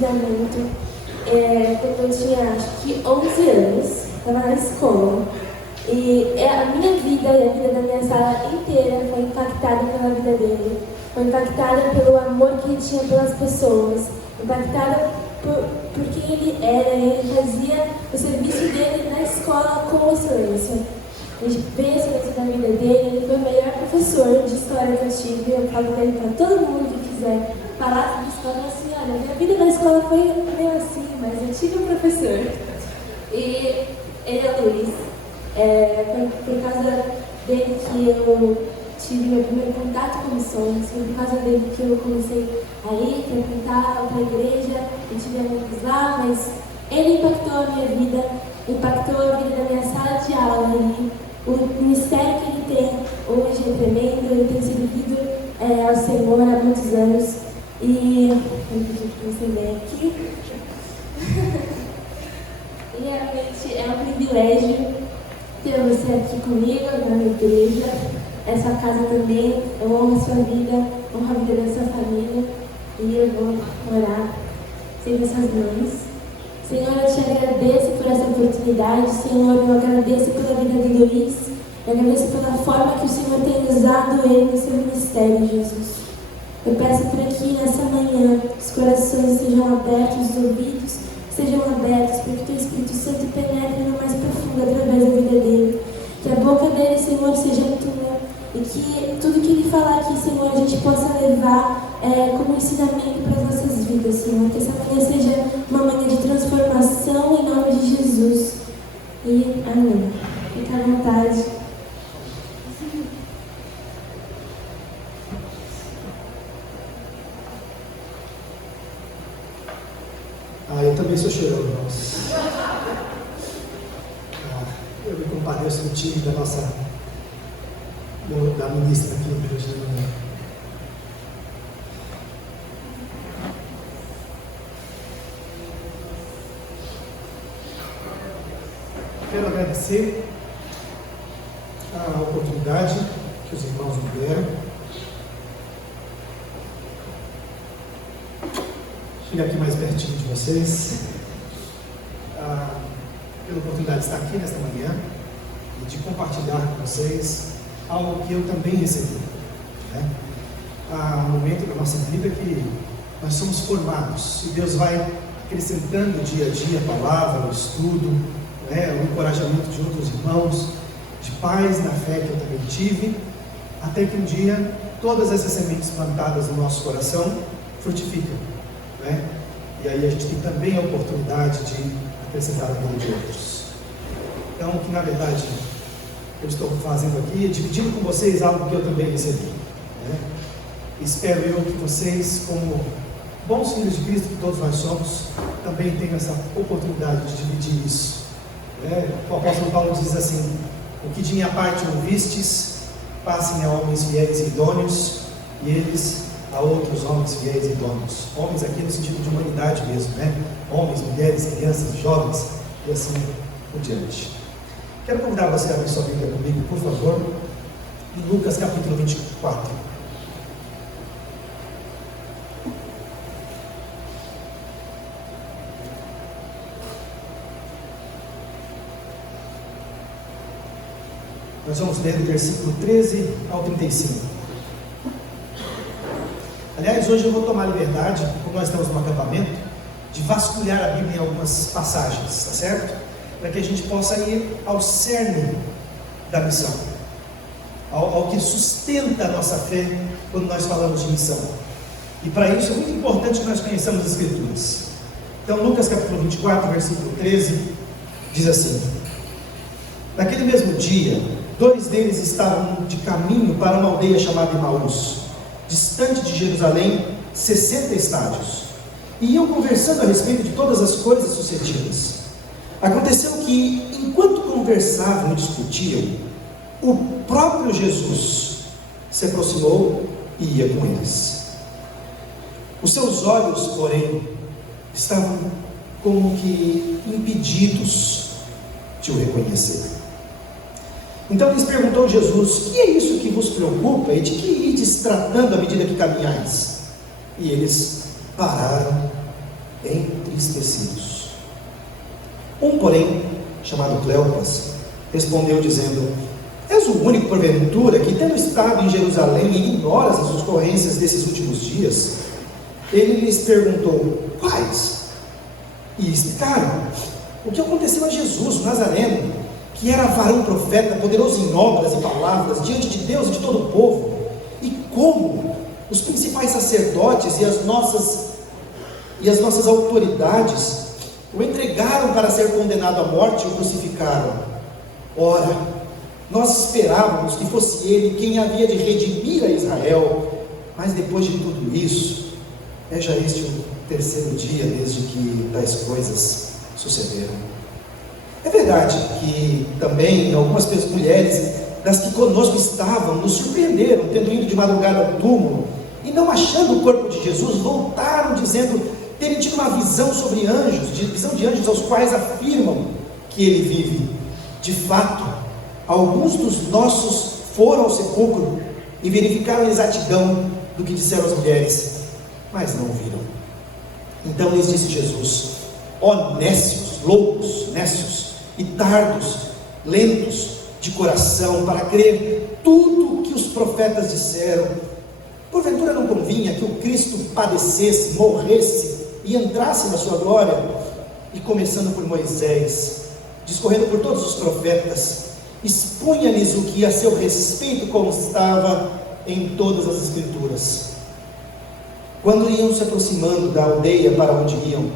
ensinamento quando eu tinha, acho que 11 anos, estava na escola. E a minha vida e a vida da minha sala inteira foi impactada pela vida dele. Foi impactada pelo amor que ele tinha pelas pessoas. Impactada por quem ele era. Ele fazia o serviço dele na escola com excelência. A gente vê a excelência da vida dele. Ele foi o melhor professor de história que eu tive. Eu falo dele para todo mundo que quiser falar de escola assim: olha, minha vida na escola foi meio assim, mas eu tive um professor. E ele é o Luiz. Foi por causa dele que eu tive meu primeiro contato com missões, foi por causa dele que eu comecei a ir, frequentar outra igreja, eu tive amigos lá, mas ele impactou a minha vida, impactou a vida da minha sala de aula, e o ministério que ele tem hoje é tremendo, ele tem servido ao Senhor há muitos anos, e eu pedi para você ler aqui. E realmente é um privilégio ter você aqui comigo, na minha igreja, essa casa também. Eu amo a sua vida, amo a vida da sua família, e eu vou orar sem essas mãos. Senhor, eu te agradeço por essa oportunidade. Senhor, eu agradeço pela vida de Luiz, eu agradeço pela forma que o Senhor tem usado ele no seu ministério, Jesus. Eu peço para que nessa manhã os corações sejam abertos, os ouvidos sejam abertos, para que o teu Espírito Santo penetre no mais profundo através da vida dele. Que a boca dele, Senhor, seja tua, e que tudo que ele falar aqui, Senhor, a gente possa levar como ensinamento para as nossas vidas, Senhor. Que essa manhã seja uma manhã de transformação em nome de Jesus. E amém. Fica à vontade. Eu também sou chorão, irmãos. Eu me compadeço no time da ministra aqui hoje de manhã. Quero agradecer a oportunidade que os irmãos me deram. Chegar aqui mais pertinho de vocês, pela oportunidade de estar aqui nesta manhã e de compartilhar com vocês algo que eu também recebi. Há um momento da nossa vida que nós somos formados e Deus vai acrescentando dia a dia a palavra, o estudo, o encorajamento de outros irmãos, de pais na fé que eu também tive, até que um dia todas essas sementes plantadas no nosso coração frutificam. E aí a gente tem também a oportunidade de acrescentar a vida de outros. Então, o que na verdade eu estou fazendo aqui é dividindo com vocês algo que eu também recebi. Espero eu que vocês, como bons filhos de Cristo que todos nós somos, também tenham essa oportunidade de dividir isso. O apóstolo Paulo diz assim: o que de minha parte ouvistes, passem a homens fiéis e idôneos, e eles a outros homens fiéis e idôneos. Homens aqui no sentido de humanidade mesmo, Homens, mulheres, crianças, jovens e assim por diante. Quero convidar você a abrir sua Bíblia comigo, por favor, em Lucas capítulo 24. Nós vamos ler do versículo 13 ao 35. Aliás, hoje eu vou tomar a liberdade, como nós estamos no acampamento, de vasculhar a Bíblia em algumas passagens, tá certo? Para que a gente possa ir ao cerne da missão, ao que sustenta a nossa fé quando nós falamos de missão. E para isso é muito importante que nós conheçamos as Escrituras. Então, Lucas capítulo 24, versículo 13, diz assim: naquele mesmo dia, 2 deles estavam de caminho para uma aldeia chamada Emaús, distante de Jerusalém 60 estádios, e iam conversando a respeito de todas as coisas sucedidas. Aconteceu que, enquanto conversavam e discutiam, o próprio Jesus se aproximou e ia com eles. Os seus olhos, porém, estavam como que impedidos de o reconhecer. Então lhes perguntou Jesus: que é isso que vos preocupa e de que ides tratando à medida que caminhais? E eles pararam bem entristecidos. Um, porém, chamado Cleopas, respondeu dizendo: és o único, porventura, que, tendo estado em Jerusalém, ignoras as ocorrências desses últimos dias? Ele lhes perguntou: quais? E explicaram o que aconteceu a Jesus, o Nazareno, que era varão profeta, poderoso em obras e palavras, diante de Deus e de todo o povo, e como os principais sacerdotes e as nossas autoridades o entregaram para ser condenado à morte e o crucificaram. Ora, nós esperávamos que fosse ele quem havia de redimir a Israel, mas depois de tudo isso, é já este o terceiro dia desde que tais coisas sucederam. É verdade que também algumas mulheres das que conosco estavam nos surpreenderam, tendo ido de madrugada ao túmulo, e não achando o corpo de Jesus, voltaram dizendo terem tido uma visão sobre anjos, visão de anjos aos quais afirmam que ele vive. De fato, alguns dos nossos foram ao sepulcro e verificaram a exatidão do que disseram as mulheres, mas não o viram. Então lhes disse Jesus: ó nécios, loucos, nécios e tardos, lentos de coração para crer tudo o que os profetas disseram. Porventura não convinha que o Cristo padecesse, morresse e entrasse na sua glória? E começando por Moisés, discorrendo por todos os profetas, expunha-lhes o que a seu respeito constava em todas as Escrituras. Quando iam se aproximando da aldeia para onde iam,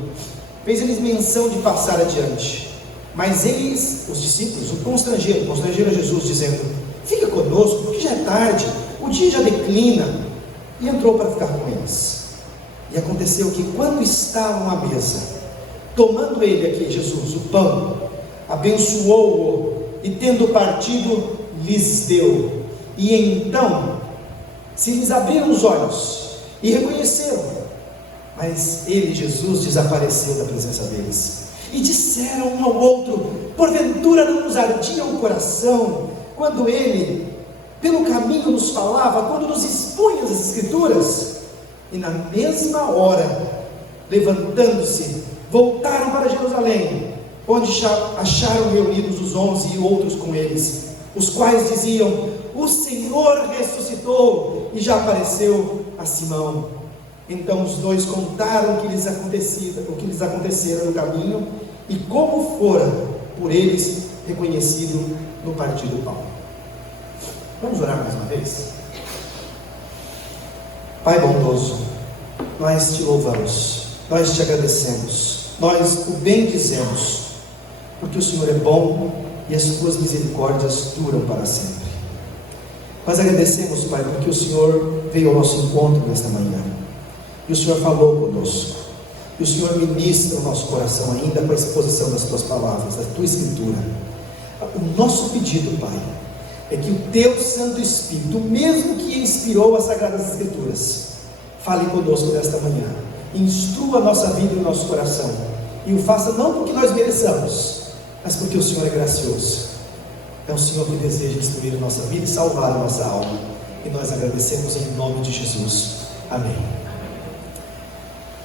fez-lhes menção de passar adiante. Mas eles, os discípulos, o constrangeram a Jesus, dizendo: fica conosco, porque já é tarde, o dia já declina. E entrou para ficar com eles. E aconteceu que, quando estavam à mesa, tomando ele aqui, Jesus, o pão, abençoou-o, e tendo partido, lhes deu. E então se lhes abriram os olhos e reconheceram, mas ele, Jesus, desapareceu da presença deles. E disseram um ao outro: porventura não nos ardia o coração quando ele pelo caminho nos falava, quando nos expunha as Escrituras? E na mesma hora, levantando-se, voltaram para Jerusalém, onde acharam reunidos os 11 e outros com eles, os quais diziam: o Senhor ressuscitou e já apareceu a Simão. Então os dois contaram o que lhes acontecera no caminho e como fora por eles reconhecido no partir do pão. Vamos orar mais uma vez? Pai bondoso, nós te louvamos, nós te agradecemos, nós o bendizemos, porque o Senhor é bom e as suas misericórdias duram para sempre. Nós agradecemos, Pai, porque o Senhor veio ao nosso encontro nesta manhã, e o Senhor falou conosco, e o Senhor ministra o nosso coração ainda com a exposição das tuas palavras, da tua Escritura. O nosso pedido, Pai, é que o teu Santo Espírito, o mesmo que inspirou as Sagradas Escrituras, fale conosco nesta manhã, instrua a nossa vida e o nosso coração, e o faça não porque nós mereçamos, mas porque o Senhor é gracioso. É o Senhor que deseja instruir a nossa vida e salvar a nossa alma, e nós agradecemos em nome de Jesus. Amém.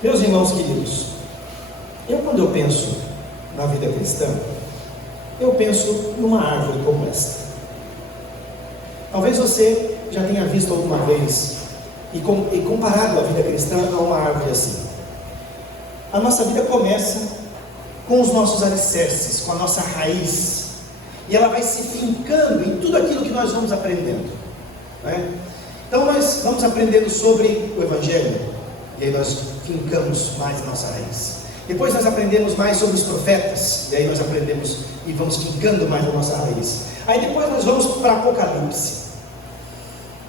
Meus irmãos queridos, quando eu penso na vida cristã, eu penso numa árvore como esta. Talvez você já tenha visto alguma vez e comparado a vida cristã a uma árvore assim. A nossa vida começa com os nossos alicerces, com a nossa raiz, e ela vai se fincando em tudo aquilo que nós vamos aprendendo, né? Então nós vamos aprendendo sobre o Evangelho, e aí nós fincamos mais a nossa raiz. Depois nós aprendemos mais sobre os profetas, e aí nós aprendemos e vamos fincando mais a nossa raiz. Aí depois nós vamos para Apocalipse.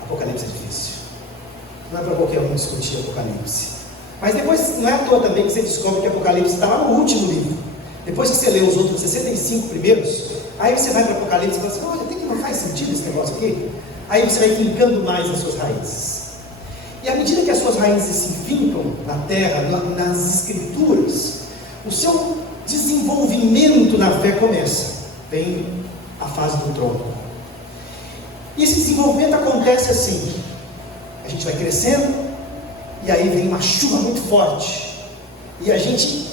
Apocalipse é difícil, não é para qualquer um discutir Apocalipse. Mas depois, não é à toa também que você descobre que Apocalipse está lá no último livro. Depois que você lê os outros 65 primeiros, aí você vai para Apocalipse e fala assim: olha, tem que não faz sentido esse negócio aqui. Aí você vai fincando mais as suas raízes. E à medida que as suas raízes se fincam na terra, nas Escrituras, o seu desenvolvimento na fé começa. Vem a fase do trono. E esse desenvolvimento acontece assim: a gente vai crescendo, e aí vem uma chuva muito forte, E a gente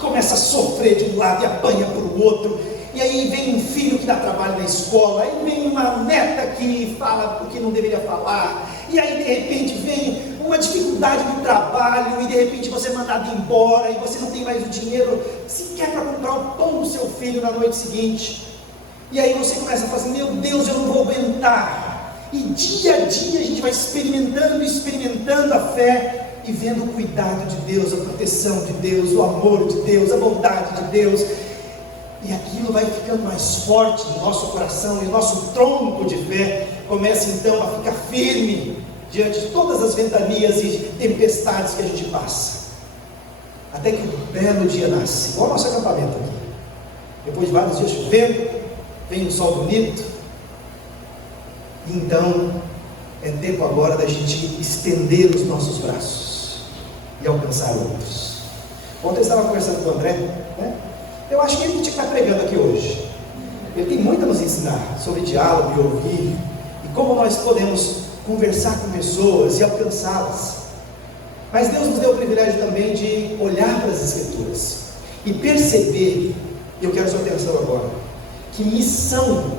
começa a sofrer de um lado e apanha para o outro. E aí vem um filho que dá trabalho na escola, aí vem uma neta que fala o que não deveria falar, e aí de repente vem uma dificuldade no trabalho, e de repente você é mandado embora, e você não tem mais o dinheiro sequer para comprar o pão do seu filho na noite seguinte. E aí você começa a falar assim, meu Deus, eu não vou aguentar. E dia a dia a gente vai experimentando a fé, e vendo o cuidado de Deus, a proteção de Deus, o amor de Deus, a bondade de Deus. E aquilo vai ficando mais forte no nosso coração, e o nosso tronco de fé começa então a ficar firme diante de todas as ventanias e tempestades que a gente passa. Até que um belo dia nasce, igual o nosso acampamento aqui. Depois de vários dias chovendo, vem um sol bonito, e então é tempo agora da gente estender os nossos braços e alcançar outros. Ontem eu estava conversando com o André, né? Eu acho que ele tinha que estar pregando aqui hoje. Ele tem muito a nos ensinar sobre diálogo e ouvir, e como nós podemos conversar com pessoas e alcançá-las. Mas Deus nos deu o privilégio também de olhar para as Escrituras e perceber, e eu quero sua atenção agora, que missão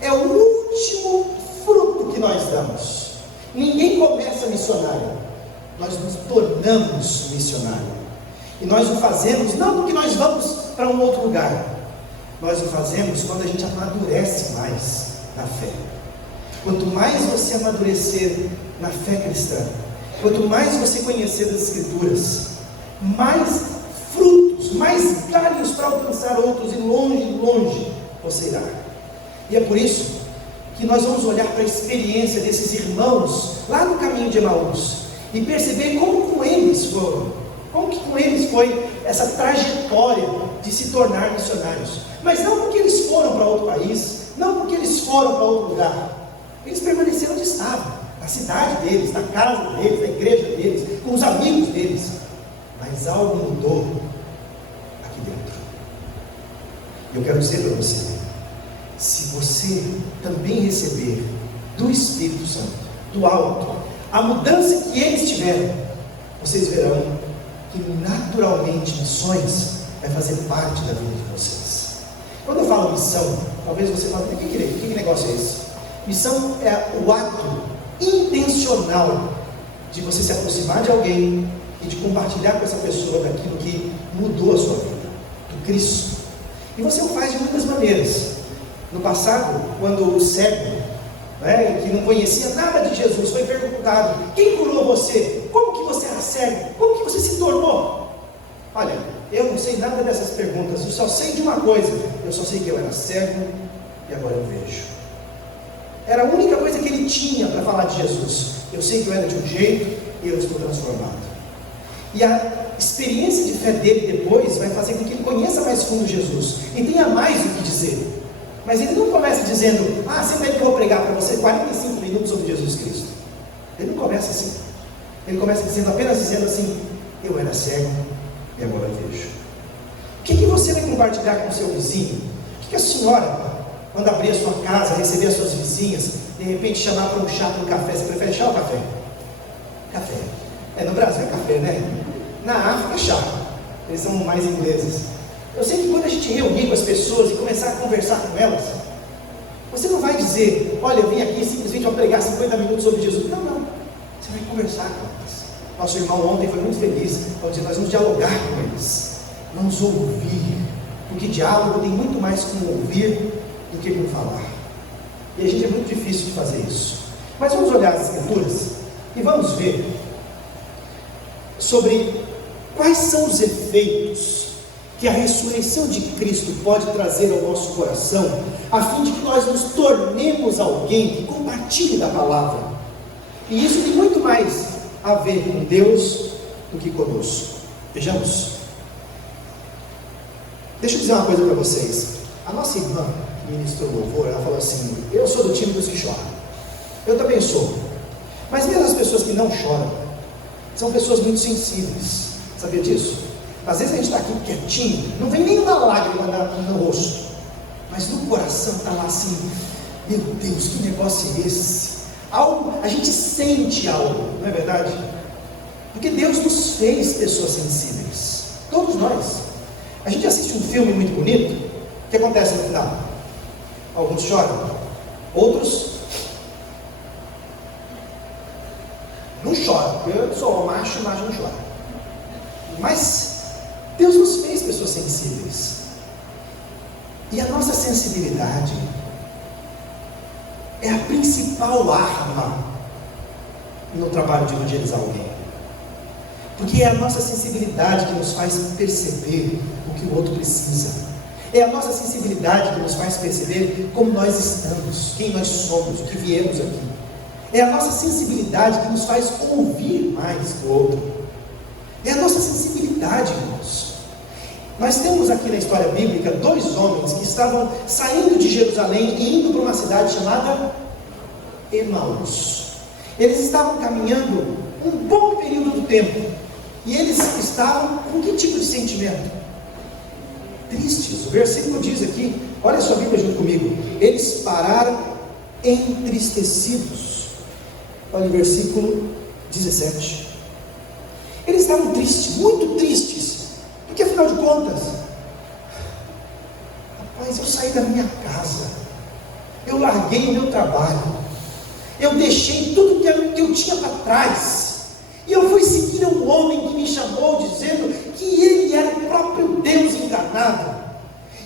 é o último fruto que nós damos. Ninguém começa missionário, nós nos tornamos missionário. E nós o fazemos não porque nós vamos para um outro lugar, nós o fazemos quando a gente amadurece mais na fé. Quanto mais você amadurecer na fé cristã, quanto mais você conhecer as Escrituras, mais frutos, mais galhos para alcançar outros, e longe você irá. E é por isso que nós vamos olhar para a experiência desses irmãos lá no caminho de Emaús e perceber como com eles foi essa trajetória de se tornar missionários. Mas não porque eles foram para outro país, não porque eles foram para outro lugar. Eles permaneceram onde estavam, na cidade deles, na casa deles, na igreja deles, com os amigos deles. Mas algo mudou aqui dentro. E eu quero dizer para você, se você também receber do Espírito Santo, do alto, a mudança que eles tiveram, vocês verão que naturalmente missões vai fazer parte da vida de vocês. Quando eu falo missão, talvez você fale, que negócio é esse? Missão é o ato intencional de você se aproximar de alguém e de compartilhar com essa pessoa daquilo que mudou a sua vida, do Cristo. E você o faz de muitas maneiras. No passado, quando o cego, que não conhecia nada de Jesus, foi perguntado, quem curou você? Como que você era cego? Como que você se tornou? Olha, eu não sei nada dessas perguntas, eu só sei de uma coisa, eu só sei que eu era cego e agora eu vejo. Era a única coisa que ele tinha para falar de Jesus. Eu sei que eu era de um jeito e eu estou transformado. E a experiência de fé dele depois vai fazer com que ele conheça mais fundo Jesus e tenha mais o que dizer. Mas ele não começa dizendo, senta aí que eu vou pregar para você 45 minutos sobre Jesus Cristo. Ele não começa assim. Ele começa apenas dizendo assim, eu era cego e agora vejo. O que você vai compartilhar com o seu vizinho? O que a senhora, quando abrir a sua casa, receber as suas vizinhas, de repente chamar para um chá, para um café, você prefere chá ou café? Café. No Brasil é café, né? Na África é chá. Eles são mais ingleses. Eu sei que quando a gente reunir com as pessoas e começar a conversar com elas, você não vai dizer, olha, eu vim aqui simplesmente para pregar 50 minutos sobre Jesus. Não. Você vai conversar com elas. Nosso irmão ontem foi muito feliz ao dizer, nós vamos dialogar com eles. Vamos ouvir. Porque diálogo tem muito mais com ouvir do que com falar. E a gente é muito difícil de fazer isso. Mas vamos olhar as Escrituras e vamos ver sobre quais são os efeitos que a ressurreição de Cristo pode trazer ao nosso coração, a fim de que nós nos tornemos alguém que compartilhe da palavra. E isso tem muito mais a ver com Deus do que conosco. Vejamos. Deixa eu dizer uma coisa para vocês. A nossa irmã que ministrou louvor, ela falou assim, eu sou do time dos que choram. Eu também sou. Mas mesmo as pessoas que não choram, são pessoas muito sensíveis. Sabia disso? Às vezes a gente está aqui quietinho, não vem nenhuma lágrima no rosto, mas no coração está lá assim, meu Deus, que negócio é esse? A gente sente algo, não é verdade? Porque Deus nos fez pessoas sensíveis. Todos nós. A gente assiste um filme muito bonito. O que acontece no final? Alguns choram. Outros não choram. Eu sou macho não chora. Mas Deus nos fez pessoas sensíveis. E a nossa sensibilidade é a principal arma no trabalho de evangelizar alguém. Porque é a nossa sensibilidade que nos faz perceber o que o outro precisa. É a nossa sensibilidade que nos faz perceber como nós estamos, quem nós somos, o que viemos aqui. É a nossa sensibilidade que nos faz ouvir mais do outro. É a nossa sensibilidade, irmãos. Nós temos aqui na história bíblica 2 homens que estavam saindo de Jerusalém e indo para uma cidade chamada Emaús. Eles estavam caminhando um bom período do tempo. E eles estavam com que tipo de sentimento? Tristes. O versículo diz aqui, olha a sua Bíblia junto comigo. Eles pararam entristecidos. Olha o versículo 17. Eles estavam tristes, muito tristes. Porque afinal de contas, rapaz, eu saí da minha casa, eu larguei o meu trabalho, eu deixei tudo que eu tinha para trás, e eu fui seguir um homem que me chamou dizendo que ele era o próprio Deus encarnado,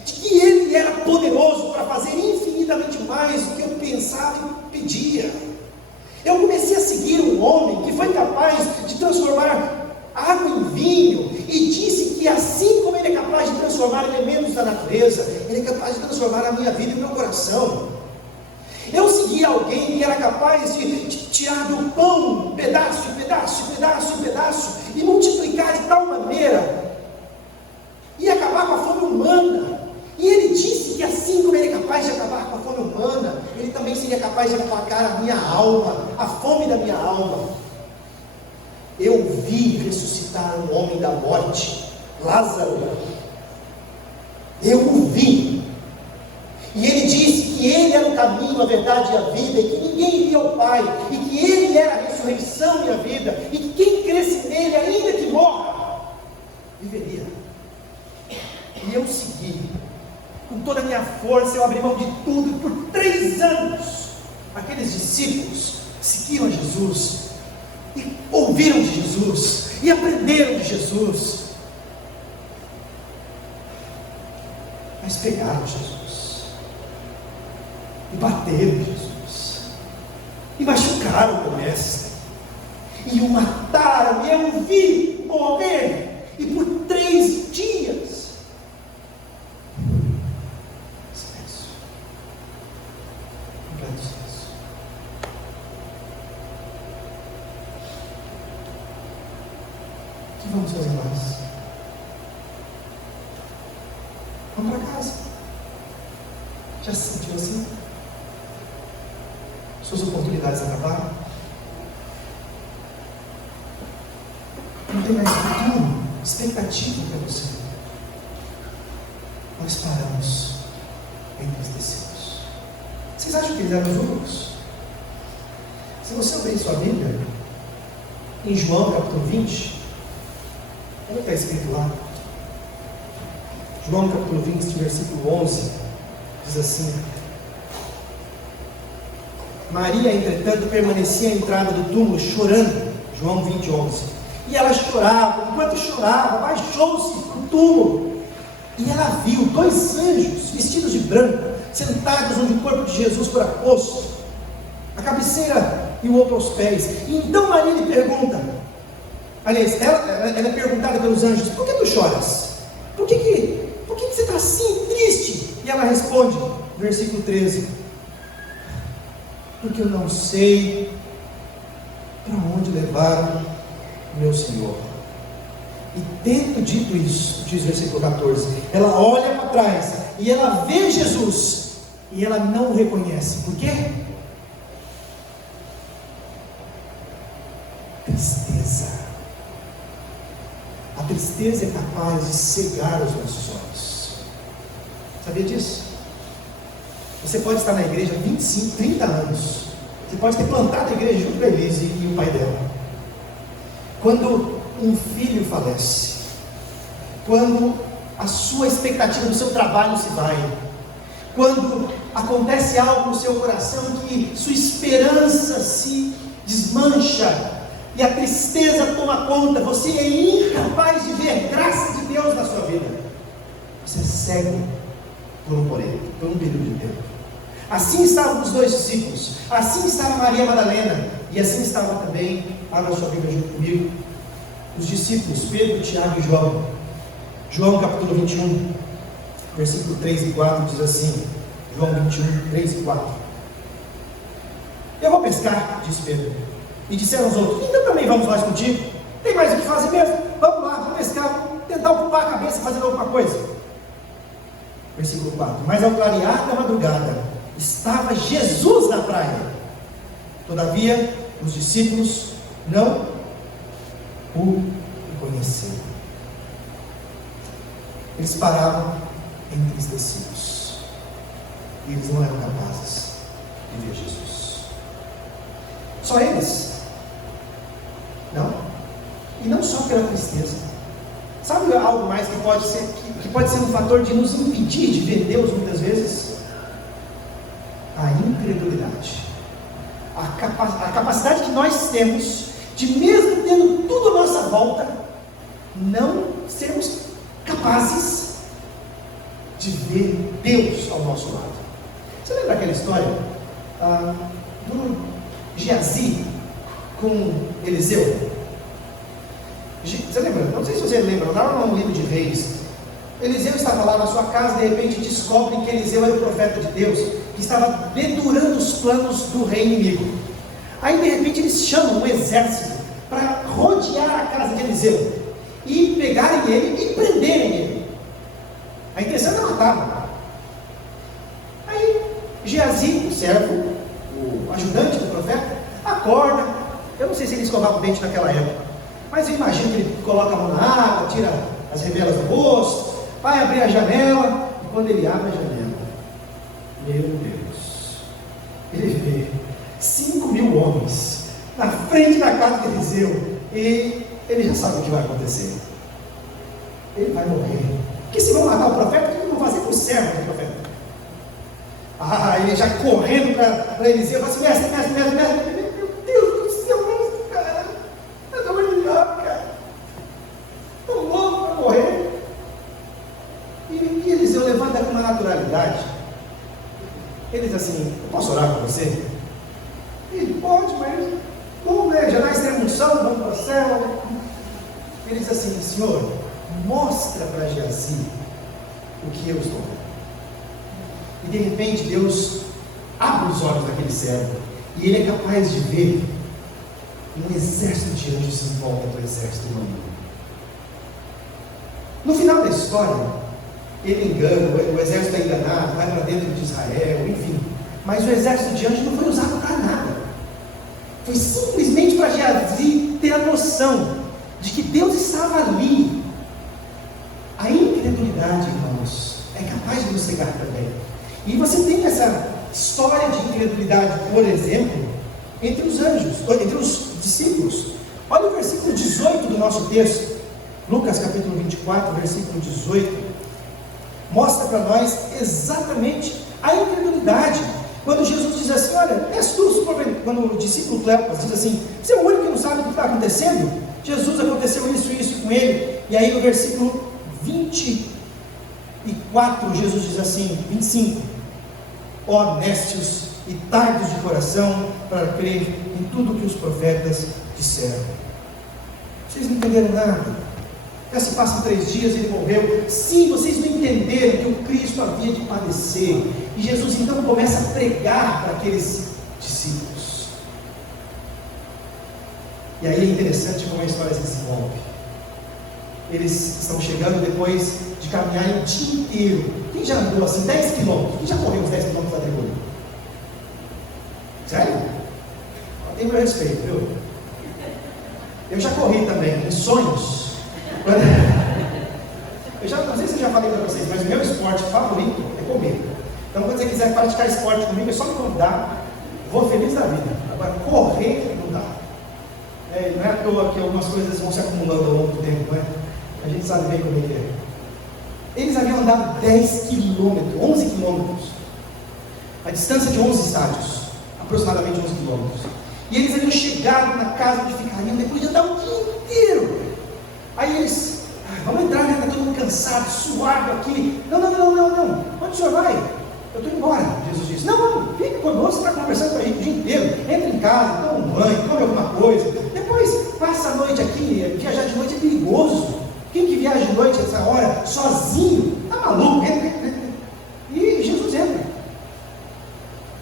de que ele era poderoso para fazer infinitamente mais do que eu pensava e pedia. Eu comecei a seguir um homem que foi capaz de transformar água em vinho, e disse que assim como ele é capaz de transformar elementos da natureza, ele é capaz de transformar a minha vida e o meu coração. Eu segui alguém que era capaz de tirar do pão pedaço, e multiplicar de tal maneira, e acabar com a fome humana. E ele disse que assim como ele é capaz de acabar com a fome humana, ele também seria capaz de aplacar a minha alma, a fome da minha alma. Eu vi ressuscitar um homem da morte, Lázaro. Eu o vi. E ele disse que ele era o caminho, a verdade e a vida, e que ninguém iria ao Pai, e que ele era a ressurreição e a vida, e que quem cresce nele, ainda que morra, viveria. E eu segui, com toda a minha força, eu abri mão de tudo, e por 3 anos, aqueles discípulos seguiram Jesus, e ouviram de Jesus, e aprenderam de Jesus, mas pegaram Jesus, e bateram Jesus, e machucaram o Mestre, e o mataram, e eu o vi morrer, e por 3 dias, silêncio, completo silêncio. O que vamos fazer nós? Vamos para casa. Já se sentiu assim? Suas oportunidades acabaram? Não tem mais futuro, expectativa para você. Nós paramos entristecidos. Vocês acham que eles eram os únicos? Se você abrir sua Bíblia, em João capítulo 20, olha o que está escrito lá. João capítulo 20, versículo 11, diz assim: Maria, entretanto, permanecia à entrada do túmulo chorando. João 20, 11. E ela chorava, enquanto chorava, baixou-se no túmulo, e ela viu 2 anjos vestidos de branco, sentados onde o corpo de Jesus fora posto, a cabeceira e o outro aos pés. E então Maria lhe pergunta, aliás, ela é perguntada pelos anjos: por que tu choras? Por que você está assim, triste? E ela responde, versículo 13: porque eu não sei para onde levaram meu Senhor. E tendo dito isso, diz o versículo 14, ela olha para trás e ela vê Jesus, e ela não o reconhece. Por quê? Tristeza. A tristeza é capaz de cegar os nossos olhos. Sabia disso? Você pode estar na igreja há 25, 30 anos. Você pode ter plantado a igreja junto com a Elise e o pai dela. quando um filho falece, quando a sua expectativa do seu trabalho se vai, quando acontece algo no seu coração que sua esperança se desmancha e a tristeza toma conta, você é incapaz de ver graça de Deus na sua vida, você é cego por um período de tempo. Assim estavam os 2 discípulos, assim estava Maria Madalena, e assim estava também, abra sua Bíblia junto comigo, os discípulos Pedro, Tiago e João. João capítulo 21, versículo 3 e 4 diz assim, João 21, 3 e 4. Eu vou pescar, disse Pedro. E disseram os outros, então também vamos nós contigo? Tem mais o que fazer mesmo? Vamos lá, vamos pescar, vamos tentar ocupar a cabeça fazendo alguma coisa. Versículo 4. Mas ao clarear da madrugada, estava Jesus na praia. Todavia, os discípulos não o conheceram. Eles paravam entristecidos. E eles não eram capazes de ver Jesus. Só eles? Não. E não só pela tristeza. Sabe algo mais que pode ser um fator de nos impedir de ver Deus muitas vezes? A incredulidade. A capacidade que nós temos de, mesmo tendo tudo à nossa volta, não sermos capazes de ver Deus ao nosso lado. Você lembra aquela história do Geazi com Eliseu? Você lembra? Não sei se você lembra, lá no livro de Reis, Eliseu estava lá na sua casa, de repente descobre que Eliseu era o profeta de Deus, que estava dedurando os planos do rei inimigo. Aí de repente eles chamam um exército para rodear a casa de Eliseu e pegarem ele e prenderem ele. A intenção era matá-lo. Aí Geazi, o servo, o ajudante do profeta, acorda. Eu não sei se ele escovava o dente naquela época, mas eu imagino que ele coloca a mão na água, tira as revelas do rosto, vai abrir a janela, e quando ele abre a janela, meu Deus, ele vê 5.000 homens na frente da casa de Eliseu, e ele já sabe o que vai acontecer. Ele vai morrer. Porque se vão matar o profeta, o que vão fazer com o servo do profeta? Ele já correndo para Eliseu, fala assim, mestre, meu Deus do céu, cara, eu estou melhor, cara, estou louco para morrer. E Eliseu levanta com uma naturalidade. Ele diz assim, eu posso orar com você? Ele pode, mas vamos ver, já nasce a unção, vamos para o céu. Ele diz assim, Senhor, mostra para Geazi o que eu estou vendo. E de repente Deus abre os olhos daquele servo, e ele é capaz de ver um exército de anjos em volta do exército humano. No final da história, ele engana, o exército é enganado, vai para dentro de Israel, enfim. Mas o exército de anjos não foi usado para nada. Foi simplesmente para Geazi ter a noção de que Deus estava ali. A incredulidade, irmãos, é capaz de nos cegar também. E você tem essa história de incredulidade, por exemplo, entre os anjos, entre os discípulos. Olha o versículo 18 do nosso texto, Lucas capítulo 24, versículo 18, mostra para nós exatamente a incredulidade. Quando Jesus diz assim, olha, és tu, quando o discípulo Cleopas diz assim, você é o único que não sabe o que está acontecendo? Jesus, aconteceu isso e isso com ele. E aí no versículo 24, Jesus diz assim, 25, ó nécios e tardos de coração para crer em tudo que os profetas disseram. Vocês não entenderam nada. Já se passam 3 dias, ele morreu. Sim, vocês não entenderam que o Cristo havia de padecer. E Jesus então começa a pregar para aqueles discípulos. E aí é interessante como a história se desenvolve. Eles estão chegando depois de caminharem o dia inteiro. Quem já andou assim 10 quilômetros? Quem já correu uns 10 quilômetros da tribuna? Sério? Tem meu respeito, viu? Eu já corri também, em sonhos. Não sei se eu já falei para vocês, mas o meu esporte favorito é correr. Então, quando você quiser praticar esporte comigo, é só me convidar. Vou feliz da vida. Agora, correr não dá. Não é à toa que algumas coisas vão se acumulando ao longo do tempo, não é? A gente sabe bem como é que é. Eles haviam andado 10 quilômetros, 11 quilômetros, a distância de 11 estádios, aproximadamente 11 quilômetros. E eles haviam chegado na casa onde ficariam depois de andar o dia inteiro. Aí eles, vamos entrar, né? Está todo mundo cansado, suado aqui. Não. Onde o senhor vai? Eu estou embora, Jesus disse. Não, fique conosco, você está conversando com a gente o dia inteiro. Entra em casa, toma um banho, come alguma coisa. Depois passa a noite aqui. Viajar de noite é perigoso. Quem que viaja de noite essa hora, sozinho, está maluco? E Jesus entra.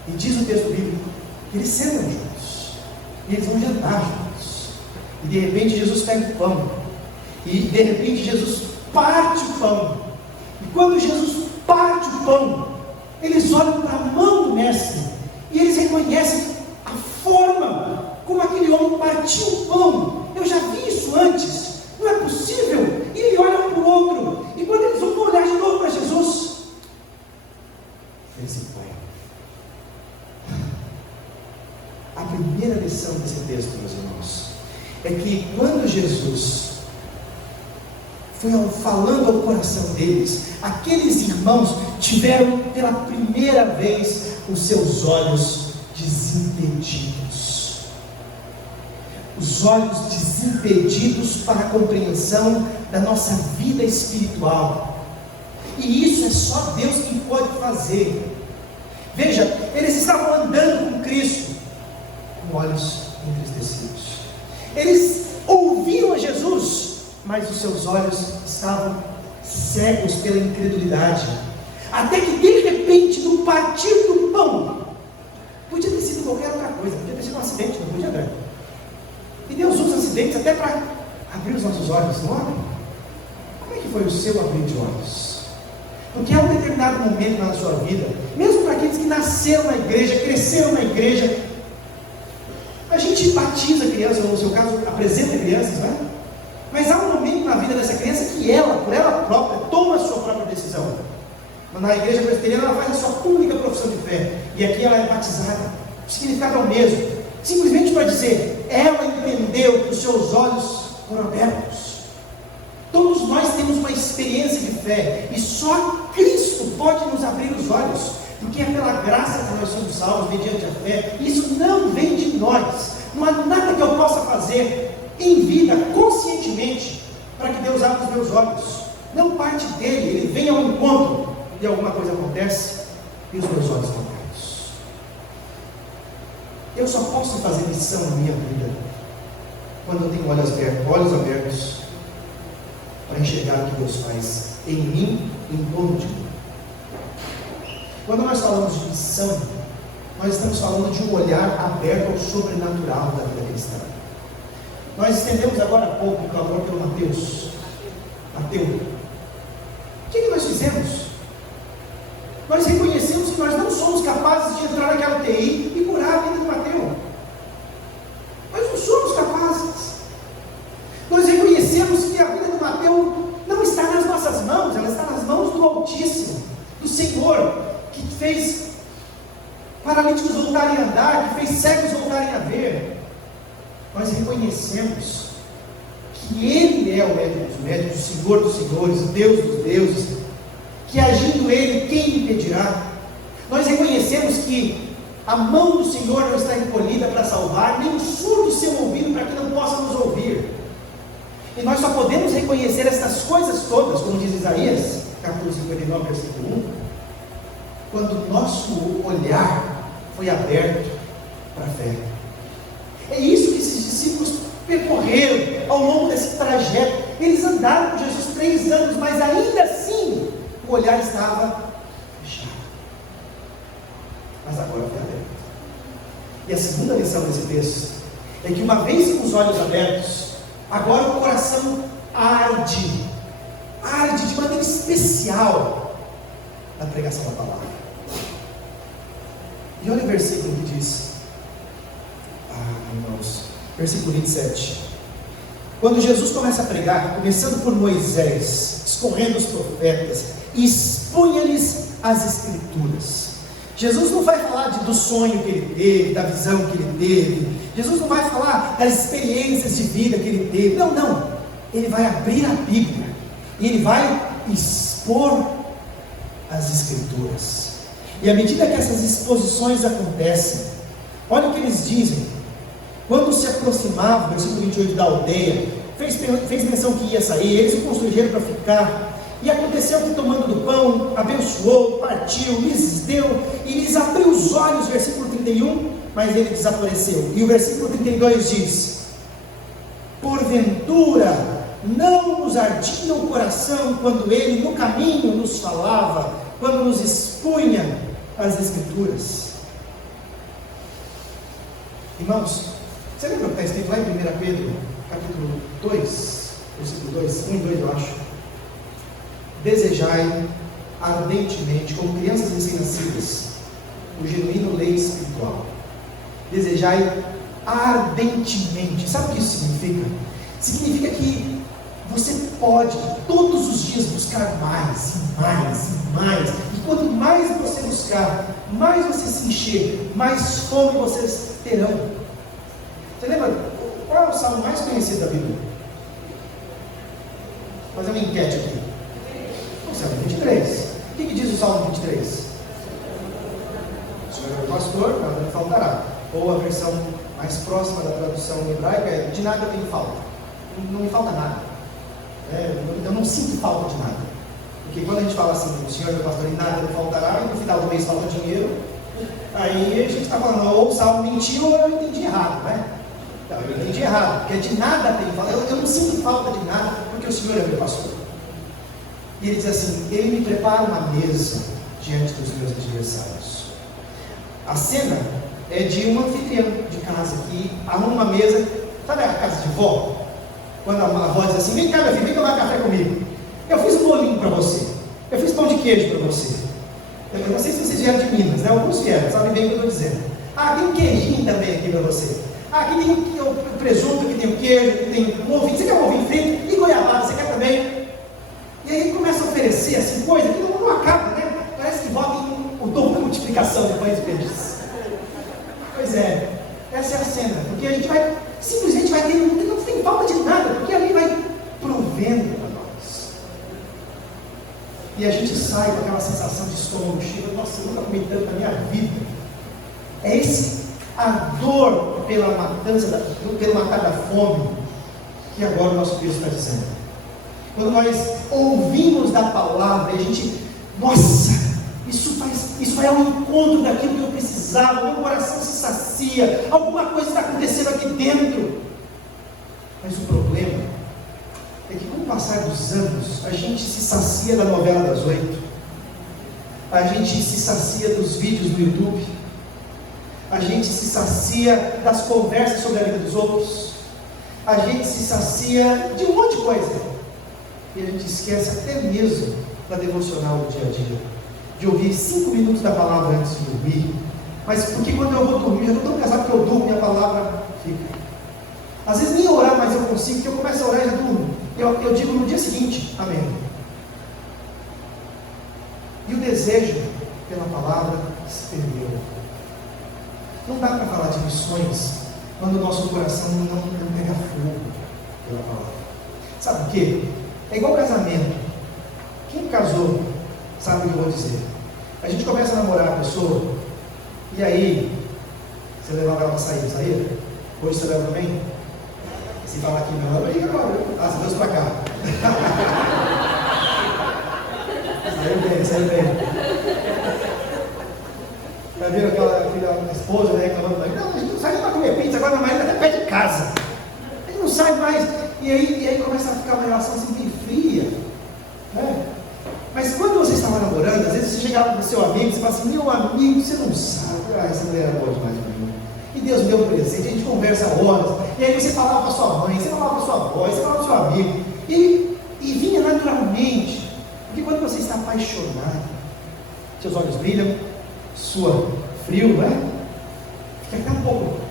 E diz o texto bíblico que eles sentam juntos. E eles vão jantar juntos. E de repente Jesus pega o pão. E de repente Jesus parte o pão. E quando Jesus parte o pão, eles olham para a mão do mestre. E eles reconhecem a forma como aquele homem partiu o pão. Eu já vi isso antes. Não é possível. E ele olha um para o outro. E quando eles vão olhar de novo para Jesus, eles se põem. A primeira lição desse texto, meus irmãos, é que quando Jesus foi falando ao coração deles, aqueles irmãos tiveram pela primeira vez os seus olhos desimpedidos. Os olhos desimpedidos para a compreensão da nossa vida espiritual. E isso é só Deus quem pode fazer. Veja, eles estavam andando com Cristo, com olhos entristecidos. Eles ouviam a Jesus, mas os seus olhos estavam cegos pela incredulidade. Até que de repente, no partir do pão, podia ter sido qualquer outra coisa, podia ter sido um acidente, não podia haver. E Deus usa acidentes até para abrir os nossos olhos, não abre? Como é que foi o seu abrir de olhos? Porque há um determinado momento na sua vida, mesmo para aqueles que nasceram na igreja, cresceram na igreja, a gente batiza a criança, ou no seu caso, apresenta crianças, não é? Mas há um momento na vida dessa criança que ela, por ela própria, toma a sua própria decisão. Na igreja presbiteriana ela faz a sua única profissão de fé, e aqui ela é batizada. O significado é o mesmo, simplesmente para dizer, ela entendeu que os seus olhos foram abertos. Todos nós temos uma experiência de fé, e só Cristo pode nos abrir os olhos, porque é pela graça que nós somos salvos mediante a fé. Isso não vem de nós, não há nada que eu possa fazer em vida, conscientemente, para que Deus abra os meus olhos. Não parte dele, ele vem ao encontro, e alguma coisa acontece, e os meus olhos estão abertos. Eu só posso fazer missão na minha vida, quando eu tenho olhos abertos, para enxergar o que Deus faz em mim e em torno de mim. Quando nós falamos de missão, nós estamos falando de um olhar aberto ao sobrenatural da vida cristã. Nós estendemos agora há pouco o clamor pelo Mateus. O que nós fizemos? Nós reconhecemos que nós não somos capazes de entrar naquela UTI e curar a vida do Mateus. Nós não somos capazes. Nós reconhecemos que a vida do Mateus não está nas nossas mãos, ela está nas mãos do Altíssimo, do Senhor, que fez paralíticos voltarem a andar, que fez cegos voltarem a ver. Nós reconhecemos que Ele é o médico dos médicos, o Senhor dos senhores, o Deus dos deuses, que agindo Ele, quem impedirá? Nós reconhecemos que a mão do Senhor não está encolhida para salvar, nem o surdo seu ouvido para que não possa nos ouvir. E nós só podemos reconhecer essas coisas todas, como diz Isaías, capítulo 59, versículo 1, quando o nosso olhar foi aberto para a fé. É isso que esses discípulos percorreram ao longo desse trajeto. Eles andaram com Jesus 3 anos, mas ainda assim o olhar estava fechado. Mas agora foi aberto. E a segunda lição desse texto é que, uma vez com os olhos abertos, agora o coração arde de maneira especial na pregação da palavra. E olha o versículo que diz, irmãos, versículo 27. Quando Jesus começa a pregar, começando por Moisés, escorrendo os profetas, e expunha-lhes as Escrituras. Jesus não vai falar do sonho que ele teve, da visão que ele teve. Jesus não vai falar das experiências de vida que ele teve. Não, não. Ele vai abrir a Bíblia e ele vai expor as Escrituras. E à medida que essas exposições acontecem, olha o que eles dizem. Quando se aproximavam, versículo 28, da aldeia, fez menção que ia sair, eles o constrangeram para ficar. E aconteceu que, tomando do pão, abençoou, partiu, lhes deu e lhes abriu os olhos, versículo 31, mas ele desapareceu. E o versículo 32 diz: porventura não nos ardia o coração quando ele no caminho nos falava, quando nos expunha as Escrituras. Irmãos, você lembra o que está escrito lá em 1 Pedro, capítulo 2, versículo 2, 1 e 2 eu acho? Desejai ardentemente, como crianças recém-nascidas, o genuíno lei espiritual. Desejai ardentemente. Sabe o que isso significa? Significa que você pode todos os dias buscar mais e mais e mais. E quanto mais você buscar, mais você se encher, mais fome vocês terão. Você lembra? Qual é o salmo mais conhecido da Bíblia? Vou fazer uma enquete aqui. O Salmo 23. O que diz o Salmo 23? O Senhor é o pastor, nada me faltará. Ou a versão mais próxima da tradução hebraica é: de nada tenho falta. Não me falta nada. Eu não sinto falta de nada. Porque quando a gente fala assim, o Senhor é o pastor e nada me faltará, e no final do mês falta dinheiro, aí a gente está falando, ou o Salmo mentiu ou eu entendi errado, né? Não, eu entendi errado, porque de nada tenho falta. Eu não sinto falta de nada, porque o Senhor é meu pastor. E ele diz assim: ele me prepara uma mesa diante dos meus adversários. A cena é de um anfitrião de casa que arruma uma mesa. Sabe a casa de vó? Quando a avó diz assim: vem cá, meu filho, vem tomar café comigo. Eu fiz um bolinho para você. Eu fiz pão de queijo para você. Eu não sei se vocês vieram de Minas, né? Alguns vieram, sabem bem o que eu estou dizendo. Ah, tem um queijinho também aqui para você. Ah, aqui tem o presunto, aqui tem o queijo, aqui tem um ovinho. Você quer um ovinho frito? E goiabada, você quer também? E aí começa a oferecer assim coisa que não acaba, né? Parece que vota o dom da multiplicação depois de disso. Pois é, essa é a cena, porque a gente vai, simplesmente vai ter, não tem falta de nada, porque ali vai provendo para nós. E a gente sai com aquela sensação de estômago cheio. Nossa, eu nunca comi tanto na minha vida. É a dor pela matança, pelo matar da fome, que agora o nosso Deus está dizendo. Quando nós ouvimos da palavra, a gente, nossa, isso é um encontro daquilo que eu precisava, meu coração se sacia, alguma coisa está acontecendo aqui dentro. Mas o problema é que com o passar dos anos, a gente se sacia da novela das 8, a gente se sacia dos vídeos do YouTube, a gente se sacia das conversas sobre a vida dos outros, a gente se sacia de um monte de coisa. E a gente esquece até mesmo da devocional do dia a dia, de ouvir 5 minutos da palavra antes de dormir. Mas porque quando eu vou dormir, eu já estou tão cansado que eu durmo e a palavra fica. Às vezes nem orar mais eu consigo, porque eu começo a orar e já durmo. Eu digo no dia seguinte, amém. E o desejo pela palavra se perdeu. Não dá para falar de missões quando o nosso coração não pega fogo pela palavra. Sabe por quê? É igual casamento. Quem casou sabe o que eu vou dizer. A gente começa a namorar a pessoa, e aí você levava ela para sair, saía? Hoje você leva também? Se falar aqui, não, ela liga agora. Ah, você trouxe para cá. Saiu bem. Já viram aquela esposa, né, reclamando da não, a gente não sai para comer pizza, agora meu marido até pé de casa. A gente não sai mais. E aí começa a ficar uma relação assim bem fria, né? Mas quando você estava namorando, às vezes você chegava para o seu amigo e você fala assim: meu amigo, você não sabe, essa mulher era boa demais para mim. E Deus me deu um presente, a gente conversa horas. E aí você falava para sua mãe, você falava para sua avó, você falava para seu amigo. E vinha naturalmente. Porque quando você está apaixonado, seus olhos brilham, sua frio, né? Fica até um pouco.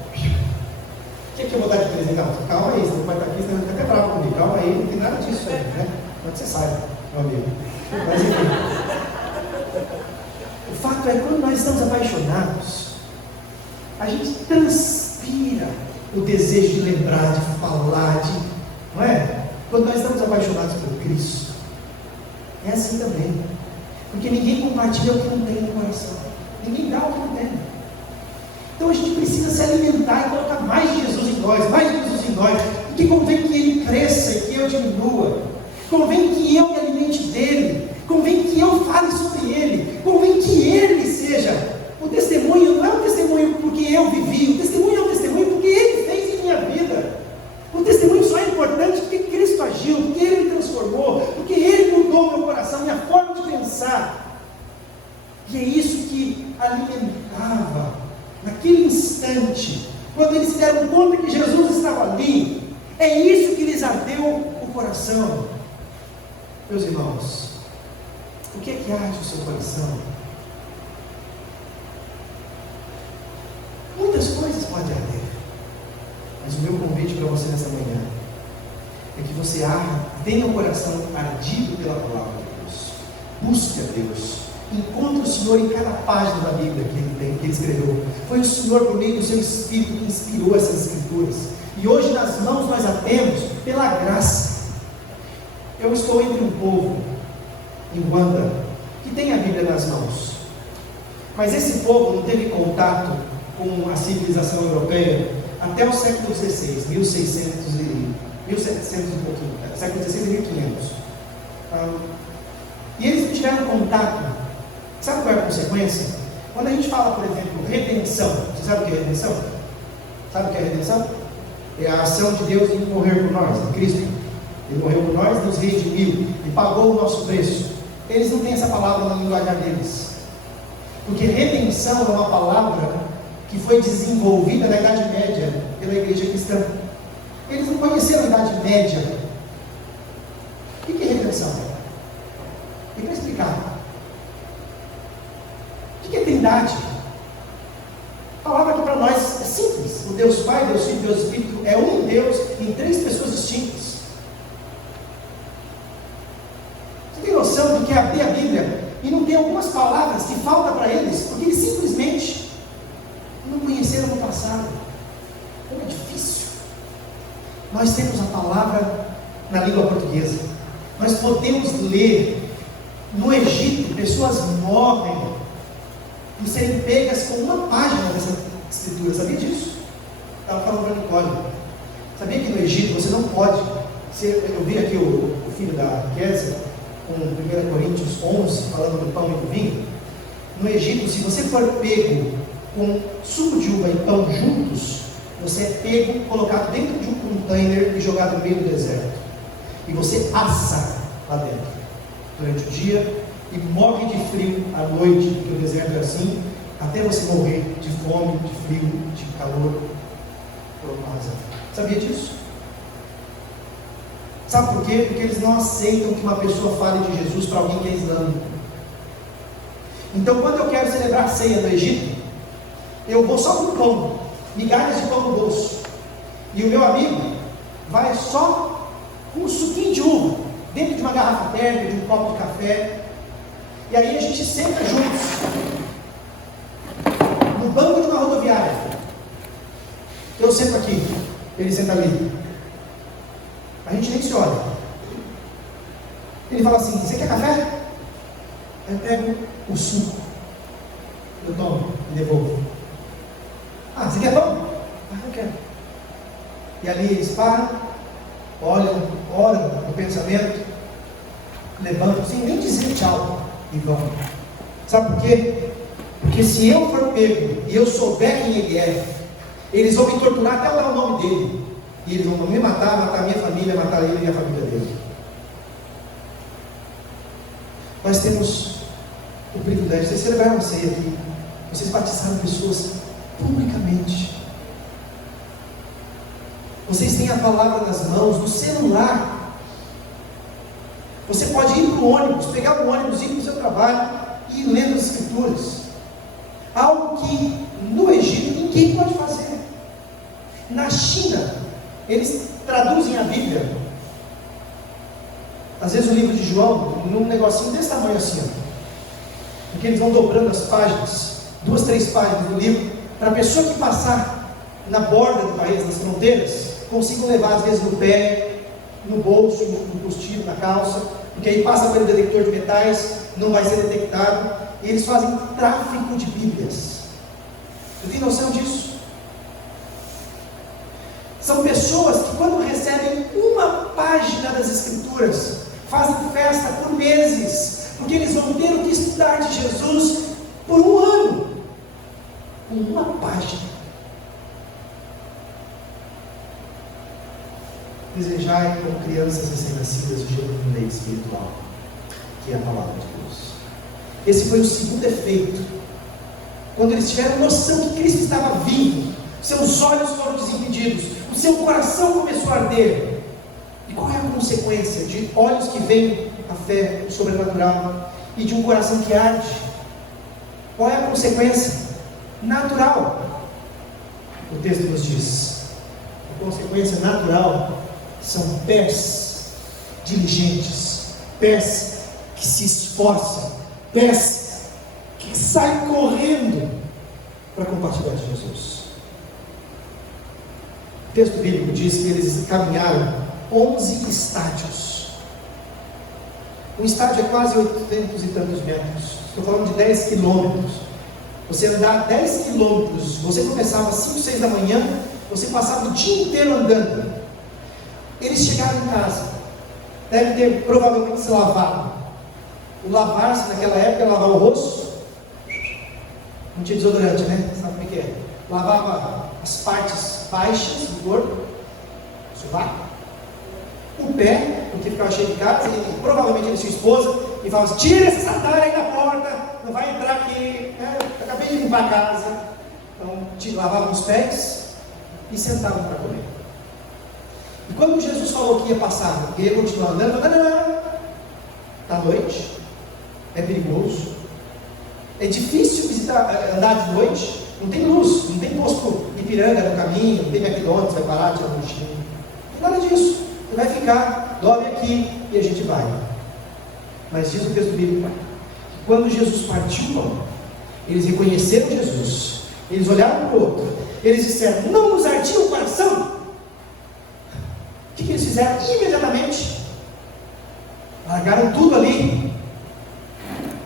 O que é que eu vou dar de presente? Calma aí, você não vai estar aqui, você vai ficar até bravo comigo. Calma aí, não tem nada disso aí, né? Quando você sai, meu amigo. Mas enfim. O fato é que quando nós estamos apaixonados, a gente transpira o desejo de lembrar, de falar, não é? Quando nós estamos apaixonados por Cristo, é assim também. Porque ninguém compartilha o que não tem no coração. Ninguém dá o que não tem. Então a gente precisa se alimentar e colocar mais de Jesus em nós, mais de Jesus em nós. Porque convém que Ele cresça e que eu diminua. Convém que eu me alimente dEle. Convém que eu fale sobre Ele. Convém que Ele seja o testemunho. Não é um testemunho porque eu vivi. O testemunho é um testemunho porque Ele fez em minha vida. O testemunho só é importante porque Cristo agiu, porque Ele me transformou, porque Ele mudou meu coração, minha forma de pensar. E é isso que alimentava, naquele instante, quando eles se deram conta que Jesus estava ali, é isso que lhes ardeu o coração. Meus irmãos, o que é que arde o seu coração? Muitas coisas podem arder. Mas o meu convite para você nessa manhã é que você tenha o coração ardido pela palavra de Deus. Busque a Deus. Encontre o Senhor em cada página da Bíblia que ele escreveu. Foi o Senhor, por meio do seu Espírito, que inspirou essas Escrituras. E hoje nas mãos nós a temos pela graça. Eu estou entre um povo em Ruanda que tem a Bíblia nas mãos. Mas esse povo não teve contato com a civilização europeia até o século XVI, 1700 e pouquinho, século XVI e 1500. E eles não tiveram contato. Sabe qual é a consequência? Quando a gente fala, por exemplo, redenção, você sabe o que é redenção? Sabe o que é redenção? É a ação de Deus em morrer por nós, em Cristo. Ele morreu por nós, nos redimiu e pagou o nosso preço. Eles não têm essa palavra na linguagem deles. Porque redenção é uma palavra que foi desenvolvida na Idade Média pela igreja cristã. Eles não conheceram a Idade Média. O que é redenção? E para explicar, o que é Trindade? A palavra que para nós é simples. O Deus Pai, Deus Filho, Deus Espírito é um Deus em três pessoas distintas. Você tem noção de que abrir a Bíblia e não tem algumas palavras que faltam para eles, porque eles simplesmente não conheceram no passado. Como é difícil. Nós temos a palavra na língua portuguesa. Nós podemos ler. No Egito, pessoas morrem por serem pegas com uma página dessa escritura. Sabia disso? Estava falando para Nicole. Sabia que no Egito você não pode eu vi aqui o filho da Kézia com 1 Coríntios 11 falando do pão e do vinho. No Egito, se você for pego com suco de uva e pão juntos, você é pego, colocado dentro de um container e jogado no meio do deserto. E você assa lá dentro durante o dia e morre de frio à noite, porque o deserto é assim, até você morrer de fome, de frio, de calor, por alguma razão. Sabia disso? Sabe por quê? Porque eles não aceitam que uma pessoa fale de Jesus para alguém que é islâmico. Então, quando eu quero celebrar a ceia no Egito, eu vou só com pão, migalhas de pão no bolso, e o meu amigo vai só com um suquinho de uva, dentro de uma garrafa térmica, de um copo de café, e aí a gente senta juntos, no banco de uma rodoviária. Eu sento aqui, ele senta ali, a gente nem se olha. Ele fala assim: você quer café? Eu pego o suco, eu tomo e devolvo. Ah, você quer pão? Ah, eu quero. E ali eles param, olham, oram no pensamento, levantam sem nem dizer tchau e vão. Sabe por quê? Porque se eu for pego e eu souber quem ele é, eles vão me torturar até eu dar o nome dele. E eles vão me matar, matar a minha família, matar ele e a família dele. Nós temos o privilégio, vocês celebraram a ceia aqui, vocês batizaram pessoas publicamente. Vocês têm a palavra nas mãos, no celular. Você pode ir para o ônibus, pegar o ônibus, ir para o seu trabalho e ir lendo as escrituras. Algo que no Egito ninguém pode fazer. Na China, eles traduzem a Bíblia, às vezes o livro de João, num negocinho desse tamanho assim, ó. porque eles vão dobrando as páginas, 2, 3 páginas do livro, para a pessoa que passar na borda do país, nas fronteiras, consigam levar às vezes no pé, no bolso, no postilho, na calça, porque aí passa pelo detector de metais, não vai ser detectado, e eles fazem tráfico de Bíblias. Você tem noção disso? São pessoas que, quando recebem uma página das Escrituras, fazem festa por meses, porque eles vão ter o que estudar de Jesus por um ano, com uma página. Desejai como crianças recém-nascidas o genuíno leite espiritual, que é a palavra de Deus. Esse foi o segundo efeito. Quando eles tiveram noção que Cristo estava vivo, seus olhos foram desimpedidos, o seu coração começou a arder. E qual é a consequência de olhos que veem a fé sobrenatural e de um coração que arde? Qual é a consequência? Natural. O texto nos diz: a consequência natural são pés diligentes, pés que se esforçam, pés que saem correndo para compartilhar de Jesus. O texto bíblico diz que eles caminharam 11 estádios. Um estádio é quase 800 e tantos metros. Estou falando de 10 quilômetros. Você andar 10 quilômetros, você começava às 5, 6 da manhã, você passava o dia inteiro andando. Eles chegaram em casa, devem ter provavelmente se lavado. O lavar-se naquela época é lavar o rosto. Não tinha desodorante, né? Sabe como é que é? Lavava as partes baixas do corpo, sovaco, o pé, porque ficava cheio de casa, e provavelmente ele e sua esposa, e falava assim: tira essa sandália aí da porta, não vai entrar aqui, acabei de limpar a casa. Então lavavam os pés e sentavam para comer. E quando Jesus falou que ia passar, que ia continuar andando, não, está noite, é perigoso, é difícil andar de noite, não tem luz, não tem posto Ipiranga no caminho, não tem McDonald's, vai parar, tirar um lanchinho, não tem nada disso, você vai ficar, dorme aqui e a gente vai. Mas diz o texto bíblico que quando Jesus partiu o pão, eles reconheceram Jesus, eles olharam para o outro, eles disseram: não nos ardia o coração? O que eles fizeram? Imediatamente largaram tudo ali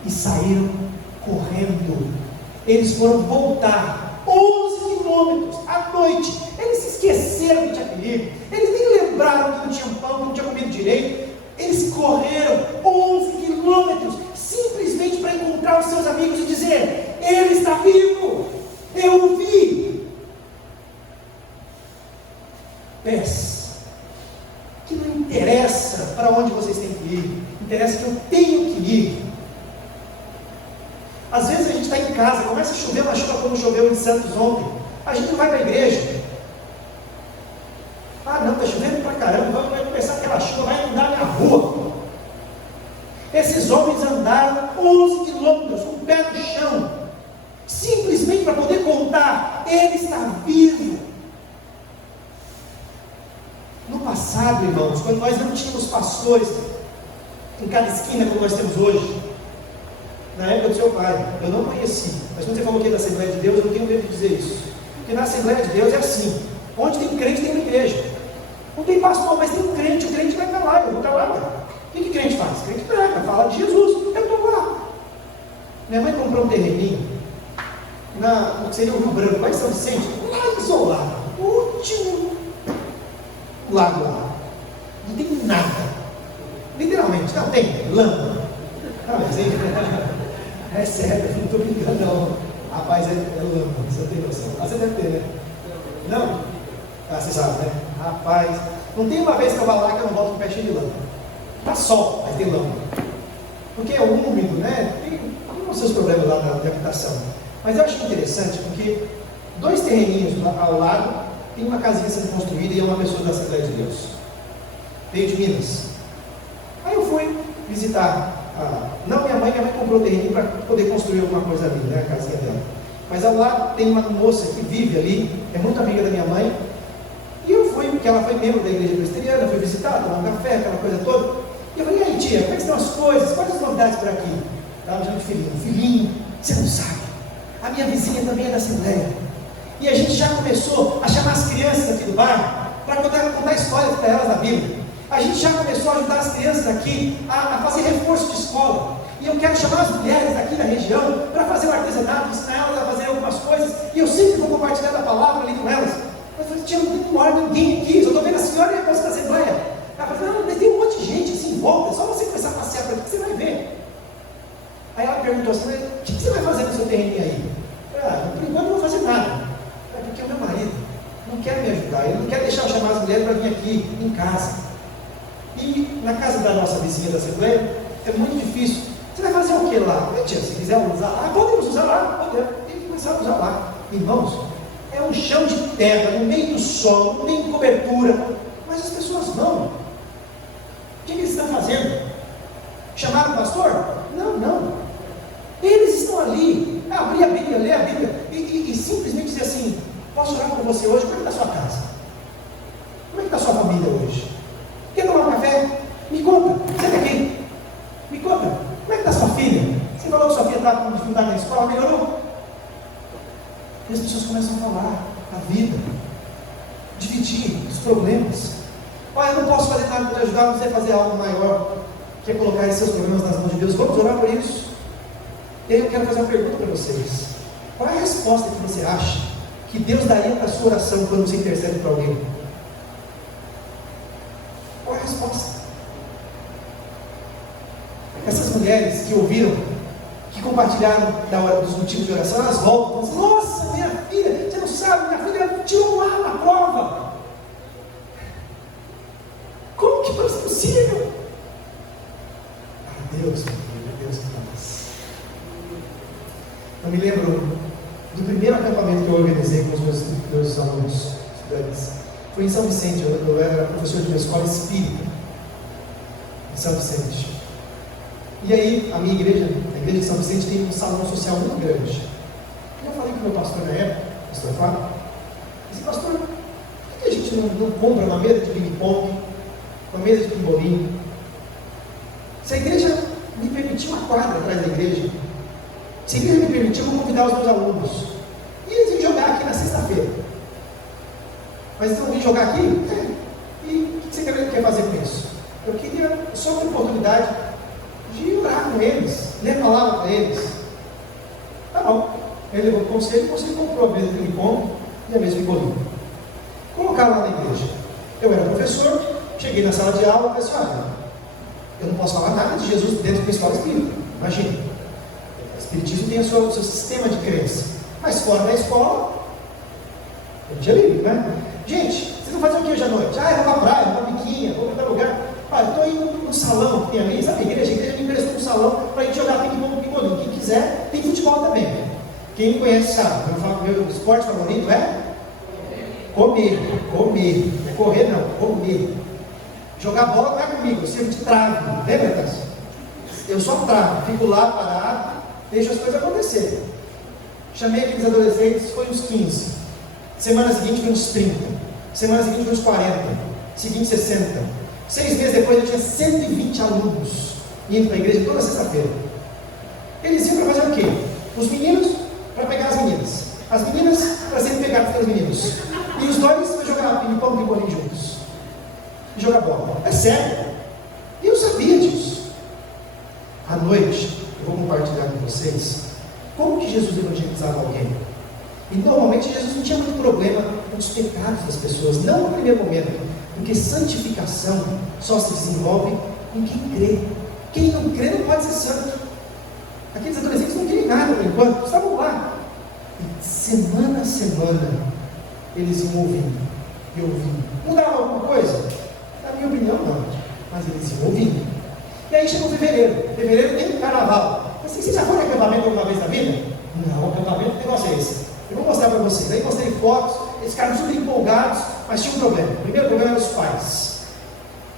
e saíram correndo. Eles foram voltar 11 quilômetros à noite. Eles se esqueceram que tinha perigo, eles nem lembraram que não tinha pão, que não tinha comido direito. Eles correram 11 quilômetros simplesmente para encontrar os seus amigos e dizer: ele está vivo, eu o vi. Pés que não interessa para onde vocês têm que ir, interessa que eu tenho que ir. Às vezes a gente está em casa, começa a chover uma chuva como choveu em Santos ontem, a gente não vai para a igreja. Ah não, está chovendo pra caramba, vai começar aquela chuva, vai inundar minha rua. Esses homens andaram 11 quilômetros com o pé no chão, simplesmente para poder contar: ele está vivo. No passado, irmãos, quando nós não tínhamos pastores em cada esquina como nós temos hoje, na época do seu pai, eu não conheci, mas quando você falou aqui da Assembleia de Deus, eu não tenho medo de dizer isso, porque na Assembleia de Deus é assim: onde tem crente tem uma igreja, não tem pastor, mas tem um crente, o crente vai estar lá, eu vou estar lá. O que crente faz? Crente prega, fala de Jesus, eu estou lá. Minha mãe comprou um terreninho no que seria o Rio Branco, lá em São Vicente, lá isolado, último lago lá, não tem nada, literalmente, não tem lama. É sério, não estou brincando não, rapaz, é lama, você tem noção, você deve ter, né? Não? Ah, você sabe, né? Rapaz, não tem uma vez que eu vou lá que eu não volto com o pé cheio de lama, tá sol, mas tem lama, porque é úmido, né? Tem os seus problemas lá de habitação, mas eu acho interessante porque 2 terreninhos ao lado tem uma casinha sendo construída e é uma pessoa da Assembleia de Deus, veio de Minas. Aí eu fui visitar não minha mãe comprou o terreno para poder construir alguma coisa ali, né, a casinha dela, mas ao lado tem uma moça que vive ali, é muito amiga da minha mãe, e eu fui, porque ela foi membro da igreja presbiteriana, fui visitar, tomar um café, aquela coisa toda, e eu falei: e aí tia, como é que estão as coisas, quais as novidades por aqui? Estava dizendo filhinho, você não sabe, a minha vizinha também é da Assembleia. E a gente já começou a chamar as crianças aqui do bairro para contar histórias para elas da Bíblia. A gente já começou a ajudar as crianças aqui a fazer reforço de escola. E eu quero chamar as mulheres aqui da região para fazer o artesanato, ensinar elas a fazer algumas coisas. E eu sempre vou compartilhar a palavra ali com elas. Mas tinha uma hora ninguém aqui, eu estou vendo a senhora e a moça da Assembleia. Ela falou, não, mas tem um monte de gente assim em volta, é só você começar a passear por aqui que você vai ver. Aí ela perguntou assim, mas o que você vai fazer no seu terreno aí? Por enquanto eu não vou fazer nada. É porque o meu marido não quer me ajudar, ele não quer deixar eu chamar as mulheres para vir aqui em casa. E na casa da nossa vizinha da Assembleia, é muito difícil. Você vai fazer o que lá? Tia, se quiser usar lá, podemos usar lá, podemos. Tem que começar a usar lá. Irmãos, é um chão de terra, no meio do sol, não tem cobertura. Mas as pessoas vão. O que eles estão fazendo? Chamaram o pastor? Não. Eles estão ali, abrir a Bíblia, ler a Bíblia, e simplesmente dizer assim, posso orar por você hoje? Como é que está a sua casa? Como é que está a sua família hoje? Quer tomar um café? Me conta, senta aqui. Me conta, como é que está a sua filha? Você falou que sua filha está com dificuldade na escola, melhorou? E as pessoas começam a falar a vida, dividir os problemas. Olha, eu não posso fazer nada para ajudar você a fazer algo maior, que é colocar esses seus problemas nas mãos de Deus. Vamos orar por isso. E aí eu quero fazer uma pergunta para vocês. Qual é a resposta que você acha que Deus daria para a sua oração quando você intercede para alguém? Qual é a resposta? Essas mulheres que ouviram, que compartilharam dos motivos de oração, elas voltam e dizem, nossa, minha filha, você não sabe, minha filha tirou um A na prova. Como que pode ser possível? Deus que faz. Eu me lembro do primeiro acampamento que eu organizei com os meus alunos, estudantes. Foi em São Vicente, eu era professor de uma escola espírita, em São Vicente. E aí, a minha igreja, a igreja de São Vicente, tem um salão social muito grande. E eu falei com o meu pastor na época, o pastor Fábio, disse, pastor, por que a gente não compra uma mesa de ping-pong, uma mesa de pimbolim? Se a igreja me permitir uma quadra atrás da igreja, se a igreja me permitir, eu vou convidar os meus alunos. E eles vêm jogar aqui na sexta-feira. Mas eles vão vir jogar aqui? E o que você quer fazer com isso? Eu queria só uma oportunidade de orar com eles, ler a palavra para eles. Tá bom. Ele levou o conselho comprou a mesa de ping-pong e a mesa de bolinho. Colocaram lá na igreja. Eu era professor, cheguei na sala de aula e falei assim, eu não posso falar nada de Jesus dentro da escola espírita. Imagina. O espiritismo tem o seu sistema de crença. Mas fora da escola, eu tinha livre, né? Gente, vocês vão fazer o que hoje à noite? Eu vou pra praia, vou pra biquinha, vou pra tal lugar. Eu estou indo no salão que tem ali, sabe? A igreja me emprestou um salão para a gente jogar ping-pong no ping-pong. Quem quiser, tem futebol também. Quem me conhece sabe. Meu esporte favorito é comer. Não é correr, não, comer. Jogar bola não é comigo, eu sirvo de trave. Lembra, Tassi? Eu só travo, fico lá parado, deixo as coisas acontecerem. Chamei aqueles adolescentes, foi uns 15. Semana seguinte foi uns 30. Semana seguinte foi uns 40. Seguinte 60. 6 meses depois eu tinha 120 alunos indo para a igreja toda sexta-feira. Eles iam para fazer o quê? Os meninos para pegar as meninas. As meninas para serem pegadas pelos meninos. E os dois para jogar ping-pong e bolinho juntos. E jogar bola. É sério. E eu sabia disso. À noite, eu vou compartilhar com vocês como que Jesus evangelizava alguém. E normalmente Jesus não tinha muito problema com os pecados das pessoas. Não no primeiro momento. Porque santificação só se desenvolve em quem crê. Quem não crê não pode ser santo. Aqueles adolescentes não queriam nada por enquanto, estavam lá. E semana a semana eles iam ouvindo e ouvindo. Mudava alguma coisa? Na minha opinião, não. Mas eles iam ouvindo. E aí chegou fevereiro. Fevereiro tem um carnaval. Assim, você já foi em acampamento alguma vez na vida? Não, acampamento, que negócio é esse? Eu vou mostrar para vocês. Aí mostrei fotos, eles ficaram super empolgados, mas tinha um problema. O primeiro problema era os pais.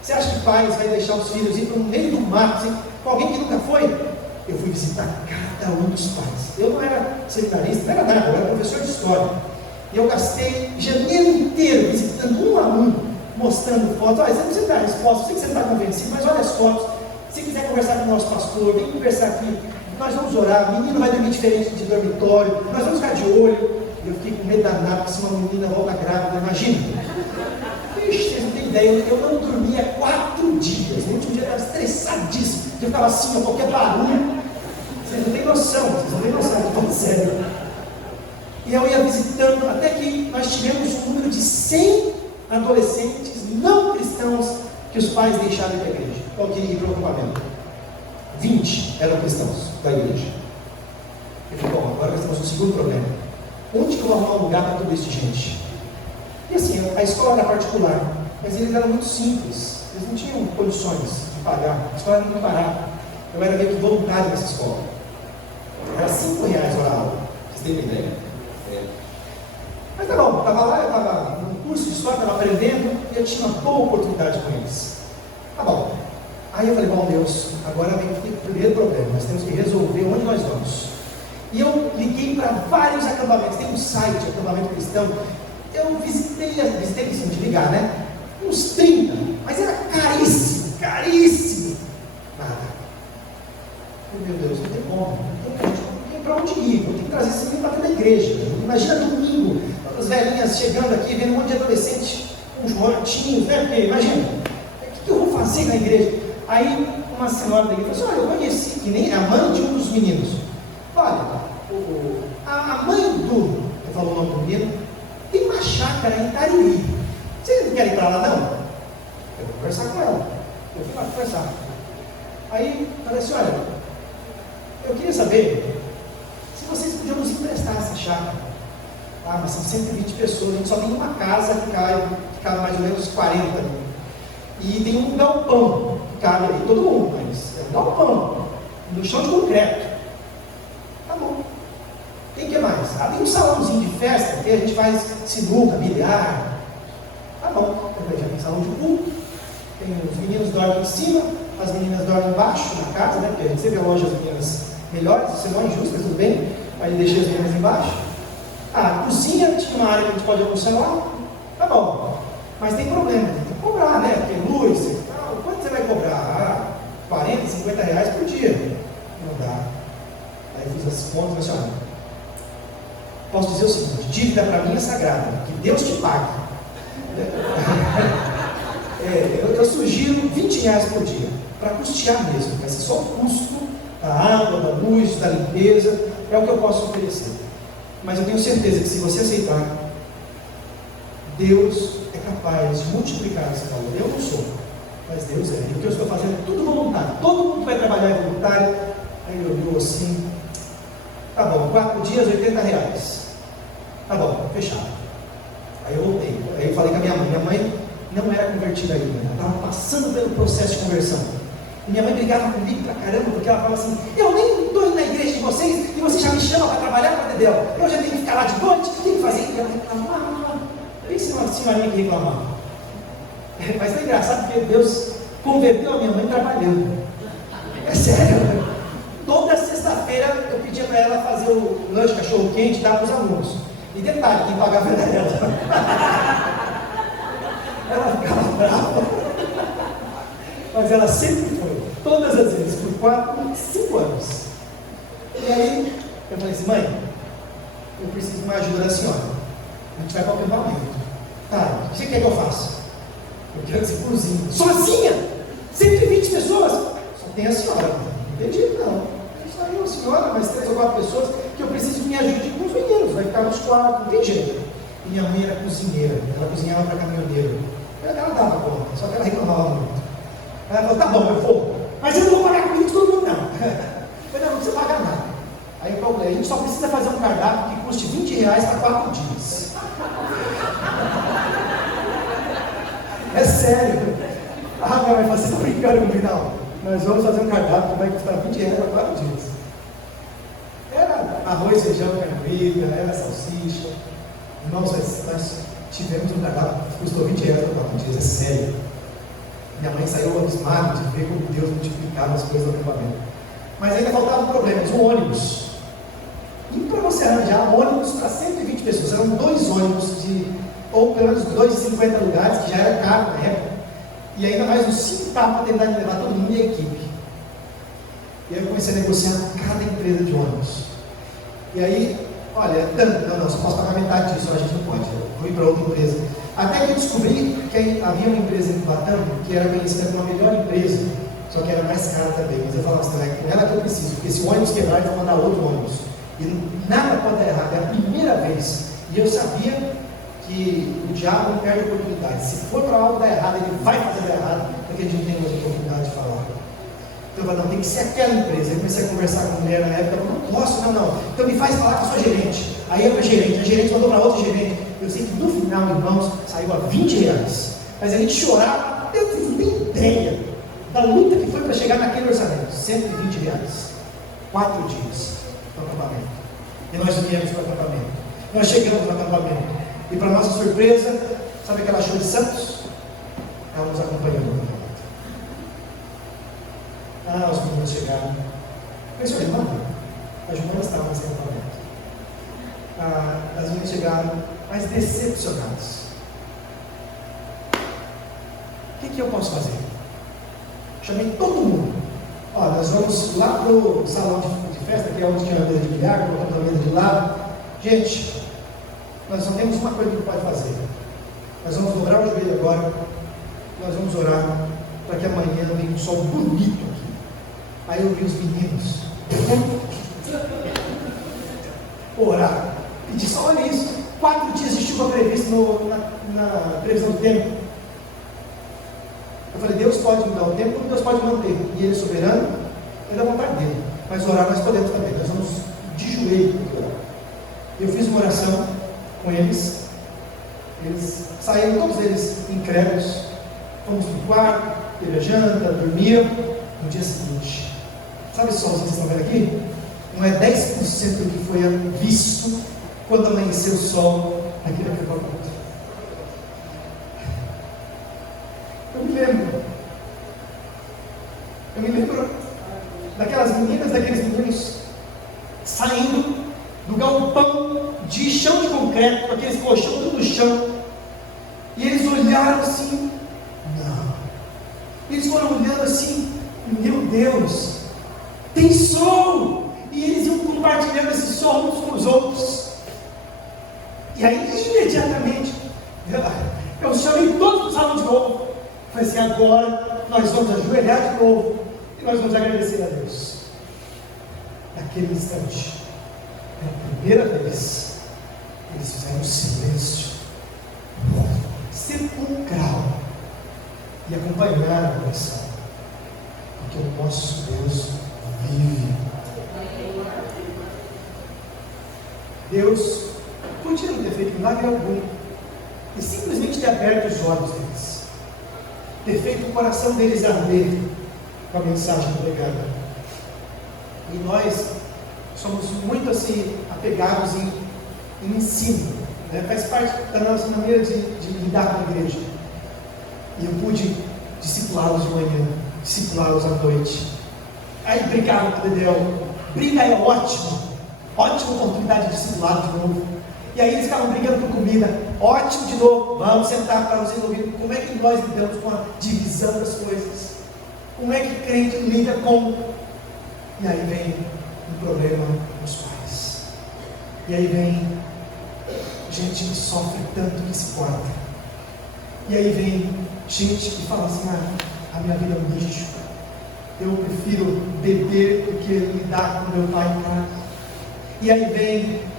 Você acha que pais vai deixar os filhos ir para o meio do mato, assim, com alguém que nunca foi? Eu fui visitar cada um dos pais. Eu não era seminarista, não era nada, eu era professor de história. E eu gastei janeiro inteiro visitando um a um, mostrando fotos. Olha, você não está disposto, eu sei que você não está convencido, mas olha as fotos. Se quiser conversar com o nosso pastor, vem conversar aqui. Nós vamos orar, o menino vai dormir diferente de dormitório, nós vamos ficar de olho. Eu fiquei com medo danado, porque se uma menina volta grávida, imagina. Ixi, vocês não têm ideia, eu não dormia 4 dias. No último dia eu estava estressadíssimo. Eu ficava assim, a qualquer barulho. Vocês não têm noção, eu estou falando sério. E eu ia visitando, até que nós tivemos um número de 100 adolescentes não cristãos que os pais deixaram da igreja. Qual que ir para o acampamento? 20 eram cristãos da igreja. Eu falei, bom, agora nós temos um segundo problema. Onde que eu vou arrumar um lugar para tudo isso de gente? E assim, a escola era particular, mas eles eram muito simples. Eles não tinham condições de pagar. A escola era muito barata. Eu era meio que voluntário nessa escola. Era R$5 hora aula. Vocês têm uma ideia? Mas tá bom, estava lá, eu estava no curso de história, estava aprendendo, e eu tinha uma boa oportunidade com eles. Tá bom. Aí eu falei, bom Deus, agora vem o primeiro problema, nós temos que resolver onde nós vamos. E eu liguei para vários acampamentos, tem um site, acampamento cristão. Eu visitei sim, de ligar, né? Uns 30, mas era caríssimo, caríssimo. Nada. Meu Deus, não tem como, não tem para onde ir, vou ter que trazer esse menino para dentro da igreja. Imagina domingo, as velhinhas chegando aqui, vendo um monte de adolescente, uns motinhos, né? Porque imagina, o que eu vou fazer na igreja? Aí uma senhora da igreja falou assim, olha, eu conheci, que nem a mãe de um dos meninos. Olha, a mãe do, eu falo o nome do menino, tem uma chácara em Cariri. Vocês não querem ir para lá não? Eu vou conversar com ela. Eu fui lá conversar. Aí falei assim, olha, eu queria saber se vocês podiam nos emprestar essa chácara. Ah, mas são 120 pessoas, a gente só tem uma casa que cabe mais ou menos 40 ali. E tem um galpão que cabe aí, todo mundo, mas é um galpão, no chão de concreto. Tá bom. Tem que mais? Ah, tem um salãozinho de festa, que a gente faz sinuca, bilhar. Tá bom. Já tem salão de culto, tem os meninos dormem em cima, as meninas dormem embaixo na casa, né? Porque a gente sempre aloja as meninas melhores, isso não é injusto, mas tudo bem. Aí deixei as meninas embaixo. Ah, a cozinha, tinha uma área que a gente pode almoçar lá. Tá bom. Mas tem problema, tem que cobrar, né? Porque luz, quanto você vai cobrar? 40, 50 reais por dia. Não dá. Aí eu fiz as contas e falei assim, posso dizer o seguinte, dívida para mim é sagrada, que Deus te pague. Eu sugiro 20 reais por dia, para custear mesmo, vai ser só o custo da água, da luz, da limpeza, é o que eu posso oferecer. Mas eu tenho certeza que se você aceitar, Deus é capaz de multiplicar esse valor. Eu não sou, mas Deus é. E o que eu estou fazendo é tudo voluntário, todo mundo que vai trabalhar é voluntário. Aí ele olhou assim, tá bom, 4 dias, 80 reais. Tá bom, fechado. Aí eu voltei, aí eu falei com a minha mãe não era convertida ainda, ela estava passando pelo processo de conversão. E minha mãe brigava comigo pra caramba, porque ela falava assim, eu nem estou indo na igreja de vocês, e você já me chama para trabalhar para Dedéu, eu já tenho que ficar lá de noite, tenho que fazer, e ela reclamava, pense numa senhorinha que reclamava. Mas é engraçado, porque Deus converteu a minha mãe trabalhando. É sério, toda sexta-feira eu pedia para ela fazer o lanche cachorro quente e dar para os alunos. E detalhe, quem pagava era ela. Ela ficava brava. Mas ela sempre foi, todas as vezes, por 4, 5 anos. E aí, eu falei assim, mãe, eu preciso de uma ajuda da senhora. A gente vai para o acampamento. Tá, o que você quer que eu faça? Eu quero que você cozinhe. Sozinha? 120 pessoas? Só tem a senhora. Não entendi, não. Só eu, a senhora, mais 3 ou 4 pessoas, que eu preciso que me ajude com os meninos. Vai ficar nos 4, não tem jeito. E minha mãe era cozinheira, ela cozinhava para caminhoneiro. Ela dava conta, só que ela reclamava muito. Ela falou, tá bom, eu vou. Mas eu não vou pagar comida de todo mundo, não. Eu falei, não precisa pagar nada. Aí eu falei, a gente só precisa fazer um cardápio que custe 20 reais para 4 dias. É sério. Ah, minha mãe falou, você está brincando comigo? Não. Nós vamos fazer um cardápio que vai custar 20 reais para 4 dias. Era arroz, feijão, carne moída, era salsicha. Irmãos, nós tivemos um cardápio que custou 20 reais para 4 dias, é sério. Minha mãe saiu abismada de ver como Deus multiplicava as coisas do acampamento. Mas ainda faltavam problemas, um ônibus. E para você arranjar ônibus para 120 pessoas, eram 2 ônibus ou pelo menos 2,50 lugares, que já era caro na época. E ainda mais uns 5 carros para tentar levar todo mundo e a equipe. E aí eu comecei a negociar com cada empresa de ônibus. E aí, olha, não, só posso pagar metade disso, a gente não pode. Eu fui para outra empresa. Até que eu descobri que havia uma empresa em Cubatão que era conhecida como a melhor empresa, só que era mais cara também. Mas eu falava assim, é com ela que eu preciso, porque se o ônibus quebrar, eu vou mandar outro ônibus. E nada pode dar errado, é a primeira vez. E eu sabia que o diabo não perde oportunidade. Se for para algo dar errado, ele vai fazer dar errado, porque a gente não tem outra oportunidade de falar. Então eu falei, não, tem que ser aquela empresa. Aí comecei a conversar com a mulher na época, eu falei, não posso, não. Então me faz falar com a sua gerente. Aí eu para a gerente mandou para outra gerente. Eu sei que no final, irmãos, saiu a R$20. Mas a gente chorava, eu não tive nem ideia da luta que foi para chegar naquele orçamento. R$120. 4 dias para o acampamento. E nós viemos para o acampamento. Nós chegamos no acampamento. E para nossa surpresa, sabe aquela show de Santos? Ela nos acompanhou no acampamento. Os meninos chegaram. Mas foi irmão, as mães estavam nesse acampamento. As meninas chegaram, mas decepcionadas. O que eu posso fazer? Chamei todo mundo. Nós vamos lá para o salão de festa, que é onde tinha a mesa de bilhar, colocamos a mesa de lado. Gente, nós só temos uma coisa que pode fazer. Nós vamos dobrar o joelho agora. Nós vamos orar para que amanhã venha um sol bonito aqui. Aí eu vi os meninos orar e disse, olha isso, 4 dias de chuva previsto na previsão do tempo. Eu falei, Deus pode mudar o tempo, como Deus pode manter. E Ele é soberano, é da vontade dele. Mas orar nós podemos também, nós vamos de joelho orar. Eu fiz uma oração com eles. Eles saíram, todos eles incrédulos. Fomos para o quarto, teve a janta, dormiram. No dia seguinte, sabe esse solzinho que vocês estão vendo aqui? Não é 10% do que foi visto quando amanheceu o sol aqui naquele acampamento. Eu me lembro daquelas meninas, daqueles meninos saindo do galpão de chão de concreto, com aqueles colchão tudo no chão, e eles olharam assim, não, eles foram olhando assim, meu Deus, tem sol, e eles iam compartilhando esse sol uns com os outros. E aí imediatamente eu chamei todos os salão de novo. Falei assim, agora nós vamos ajoelhar de novo e nós vamos agradecer a Deus. Naquele instante, pela primeira vez, eles fizeram um silêncio sepulcral e acompanharam a oração, porque o nosso Deus vive. Deus podia não ter feito milagre algum e simplesmente ter aberto os olhos deles, ter feito o coração deles arder com a mensagem pregada. E nós somos muito assim apegados em ensino, né? Faz parte da nossa maneira de lidar com a igreja. E eu pude discipulá-los de manhã, discipulá-los à noite. Aí brigavam com o Dedéu. Briga é ótima oportunidade de discipulá-los de novo. E aí eles ficavam brigando por comida. Ótimo de novo, vamos sentar para nos resolver. Como é que nós lidamos com a divisão das coisas? Como é que crente lida com? E aí vem um problema com os pais. E aí vem gente que sofre tanto que se corta. E aí vem gente que fala assim, a minha vida é um lixo. Eu prefiro beber do que lidar com meu pai em casa. E aí vem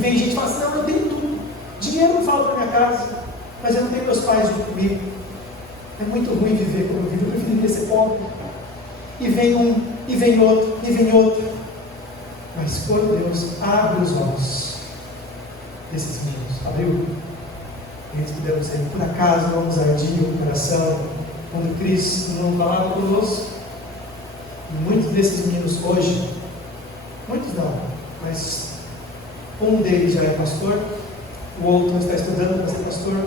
gente que fala assim, não, eu tenho tudo. Dinheiro não falta na minha casa, mas eu não tenho meus pais junto comigo. É muito ruim viver como eu vivo, eu prefiro ser pobre. E vem um, e vem outro, e vem outro. Mas quando Deus abre os olhos desses meninos, abriu, eles puderam dizer, por acaso não nos ardia o coração quando Cristo não falava conosco? E muitos desses meninos hoje, muitos não, mas um deles já é pastor, o outro está estudando para ser pastor.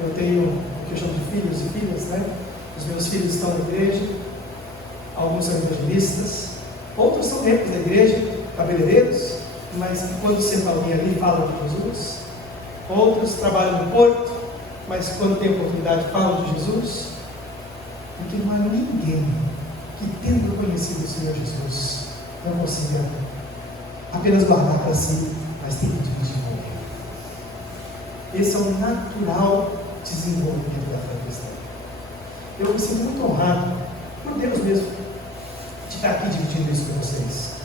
Eu tenho questão de filhos e filhas, né? Os meus filhos estão na igreja, alguns são evangelistas, outros são membros da igreja, cabeleireiros, mas quando senta alguém ali falam de Jesus. Outros trabalham no porto, mas quando tem oportunidade falam de Jesus. Porque não há ninguém que, tendo conhecido o Senhor Jesus, não consiga apenas guardar para si, mas tem que dividir com alguém. Esse é o natural desenvolvimento da fé cristã. Eu me sinto muito honrado, por Deus mesmo, de estar aqui dividindo isso com vocês.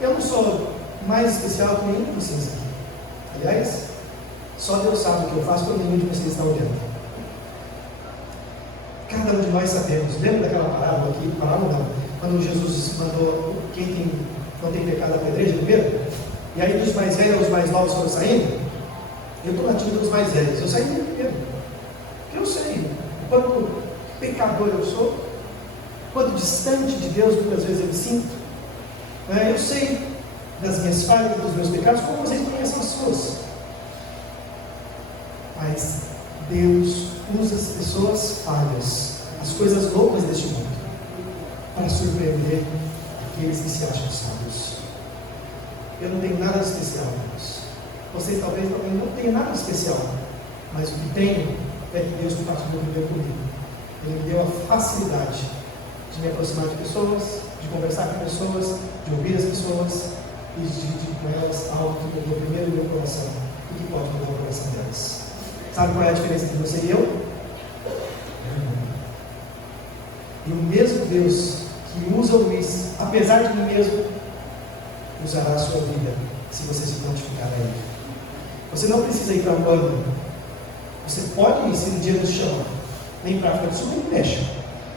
Eu não sou mais especial que nenhum de vocês aqui. Aliás, só Deus sabe o que eu faço quando nenhum de vocês está olhando. Cada um de nós sabemos. Lembra daquela parábola aqui? Parábola não. Quando Jesus mandou não tem pecado apedreje primeiro? E aí dos mais velhos aos mais novos foram saindo? Eu estou na time dos mais velhos. Eu saí primeiro. Porque eu sei o quanto pecador eu sou, quanto distante de Deus muitas vezes eu me sinto. Eu sei das minhas falhas, dos meus pecados, como vocês conhecem as suas. Mas Deus usa as pessoas falhas, as coisas loucas deste mundo, para surpreender aqueles que se acham sábios. Eu não tenho nada de especial, irmãos. Vocês talvez também não tenham nada de especial, mas o que tenho é que Deus compartilhou comigo. Ele me deu a facilidade de me aproximar de pessoas, de conversar com pessoas, de ouvir as pessoas e de dividir com elas algo que mudou primeiro no meu coração e que pode mudar o coração delas. Sabe qual é a diferença entre você e eu? E o mesmo Deus que usa o Luiz, apesar de mim mesmo, usará a sua vida se você se prontificar a Ele. Você não precisa ir para a banda. Você pode ir se um dia nos chama. Nem para a África do Sul, nem para o México.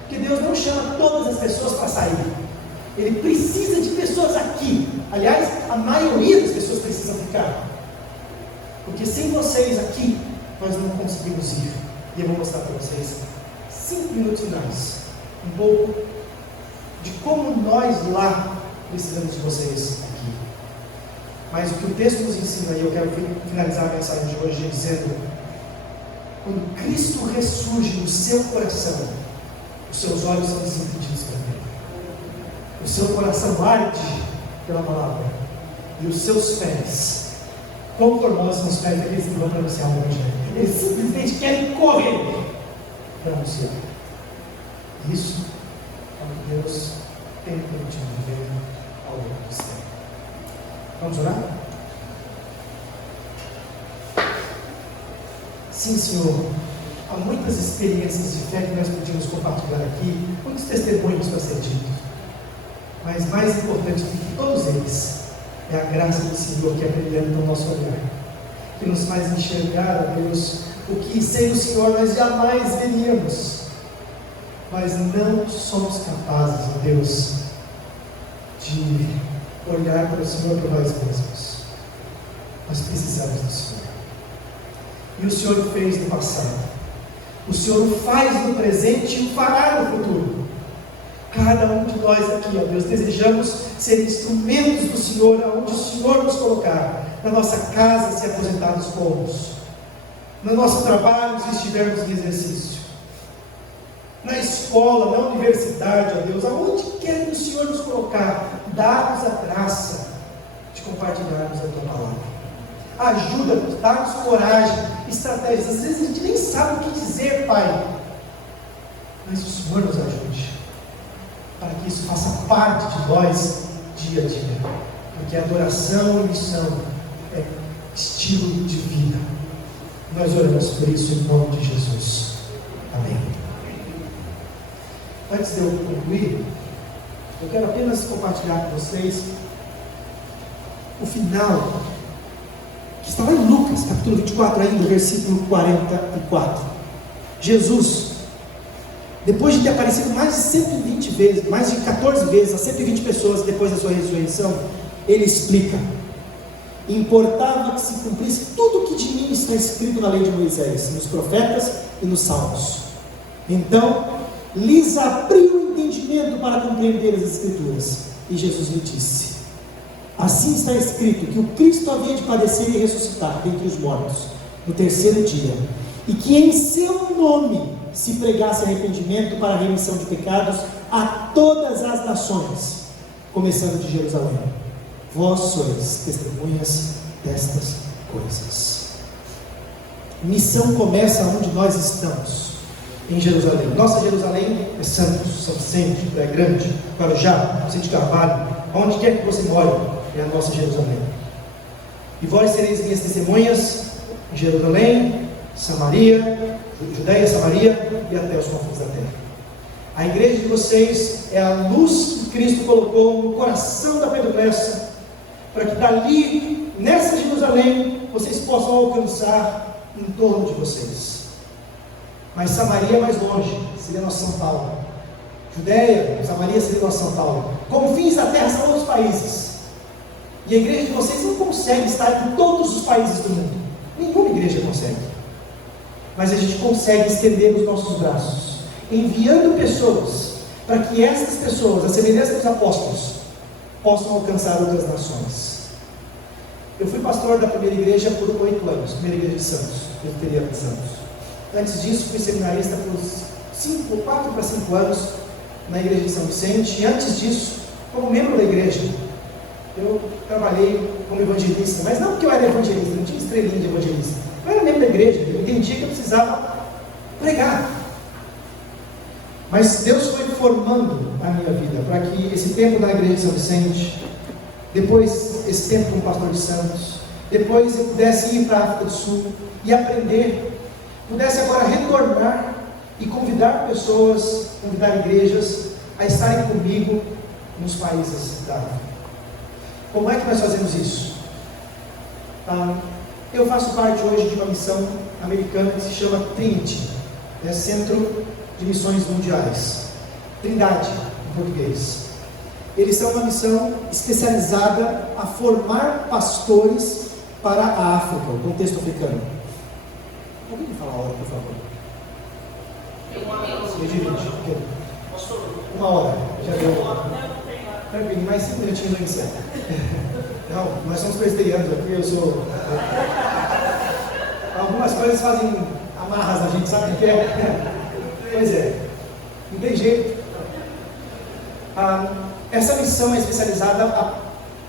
Porque Deus não chama todas as pessoas para sair. Ele precisa de pessoas aqui. Aliás, a maioria das pessoas precisa ficar. Porque sem vocês aqui, nós não conseguimos ir. E eu vou mostrar para vocês 5 minutos finais. Um pouco de como nós lá precisamos de vocês aqui. Mas o que o texto nos ensina, e eu quero finalizar a mensagem de hoje dizendo: quando Cristo ressurge no seu coração, os seus olhos são desimpedidos para Ele. O seu coração arde pela palavra. E os seus pés, quão formosos são os pés daqueles que vão para anunciar o Evangelho. Eles simplesmente querem correr para anunciar. Isso é o que Deus tem permitido viver ao longo do tempo. Vamos orar? Sim, Senhor. Há muitas experiências de fé que nós podíamos compartilhar aqui, muitos testemunhos para ser dito. Mas mais importante do que todos eles é a graça do Senhor que é brilhante no nosso olhar, que nos faz enxergar, a Deus, o que sem o Senhor nós jamais veríamos. Mas não somos capazes, ó Deus, de olhar para o Senhor por nós mesmos. Nós precisamos do Senhor. E o Senhor o fez no passado. O Senhor o faz no presente e o fará no futuro. Cada um de nós aqui, ó Deus, desejamos ser instrumentos do Senhor, aonde o Senhor nos colocar. Na nossa casa, se aposentados formos. No nosso trabalho, se estivermos em exercício. Na escola, na universidade, ó Deus, aonde quer que o Senhor nos colocar, dá-nos a graça de compartilharmos a Tua palavra. Ajuda-nos, dá-nos coragem, estratégias. Às vezes a gente nem sabe o que dizer, Pai, mas o Senhor nos ajude, para que isso faça parte de nós dia a dia, porque adoração e missão é estilo de vida. Nós oramos por isso em nome de Jesus. Amém. Antes de eu concluir, eu quero apenas compartilhar com vocês o final, que está lá em Lucas, capítulo 24 ainda, versículo 44. Jesus, depois de ter aparecido mais de 120 vezes, mais de 14 vezes a 120 pessoas depois da sua ressurreição, ele explica: importava que se cumprisse tudo o que de mim está escrito na lei de Moisés, nos profetas e nos salmos. Então lhes abriu o entendimento para compreender as Escrituras. E Jesus lhe disse: assim está escrito que o Cristo havia de padecer e ressuscitar dentre os mortos no terceiro dia, e que em seu nome se pregasse arrependimento para a remissão de pecados a todas as nações, começando de Jerusalém. Vós sois testemunhas destas coisas. Missão começa onde nós estamos. em Jerusalém. Nossa Jerusalém é Santos, São Vicente, é Grande, Guarujá, Vicente Carvalho, onde quer que você more, é a nossa Jerusalém. E vós sereis minhas testemunhas em Jerusalém, Samaria, Judeia, Samaria e até os confins da terra. A igreja de vocês é a luz que Cristo colocou no coração da Pedro-Pressa, para que dali, nessa Jerusalém, vocês possam alcançar em torno de vocês. Mas Samaria é mais longe, seria nosso São Paulo. Judeia, Samaria seria nosso São Paulo. Como fins da terra são outros países. E a igreja de vocês não consegue estar em todos os países do mundo. Nenhuma igreja consegue. Mas a gente consegue estender os nossos braços, enviando pessoas, para que essas pessoas, a semelhança dos apóstolos, possam alcançar outras nações. Eu fui pastor da primeira igreja por 8 anos, primeira igreja de Santos, presbiteriana de Santos. Antes disso, fui seminarista por 4 para 5 anos na igreja de São Vicente, e antes disso, como membro da igreja, eu trabalhei como evangelista, mas não porque eu era evangelista, não tinha estrelinha de evangelista. Eu era membro da igreja, eu entendia que eu precisava pregar. Mas Deus foi formando a minha vida para que esse tempo na igreja de São Vicente, depois esse tempo como pastor de Santos, depois eu pudesse ir para a África do Sul e aprender, pudesse agora retornar e convidar pessoas, convidar igrejas a estarem comigo nos países da África. Como é que nós fazemos isso? Eu faço parte hoje de uma missão americana que se chama Trinity, Centro de Missões Mundiais, Trindade em português. Eles são uma missão especializada a formar pastores para a África, o contexto africano. Alguém me fala a hora, por favor? Uma hora, já deu. Tranquilo, mais 5 minutinhos no encerro. Não, nós somos presbiterianos aqui, eu sou. Algumas coisas fazem amarras na gente, sabe o que é? Pois é, não tem jeito. Essa missão é especializada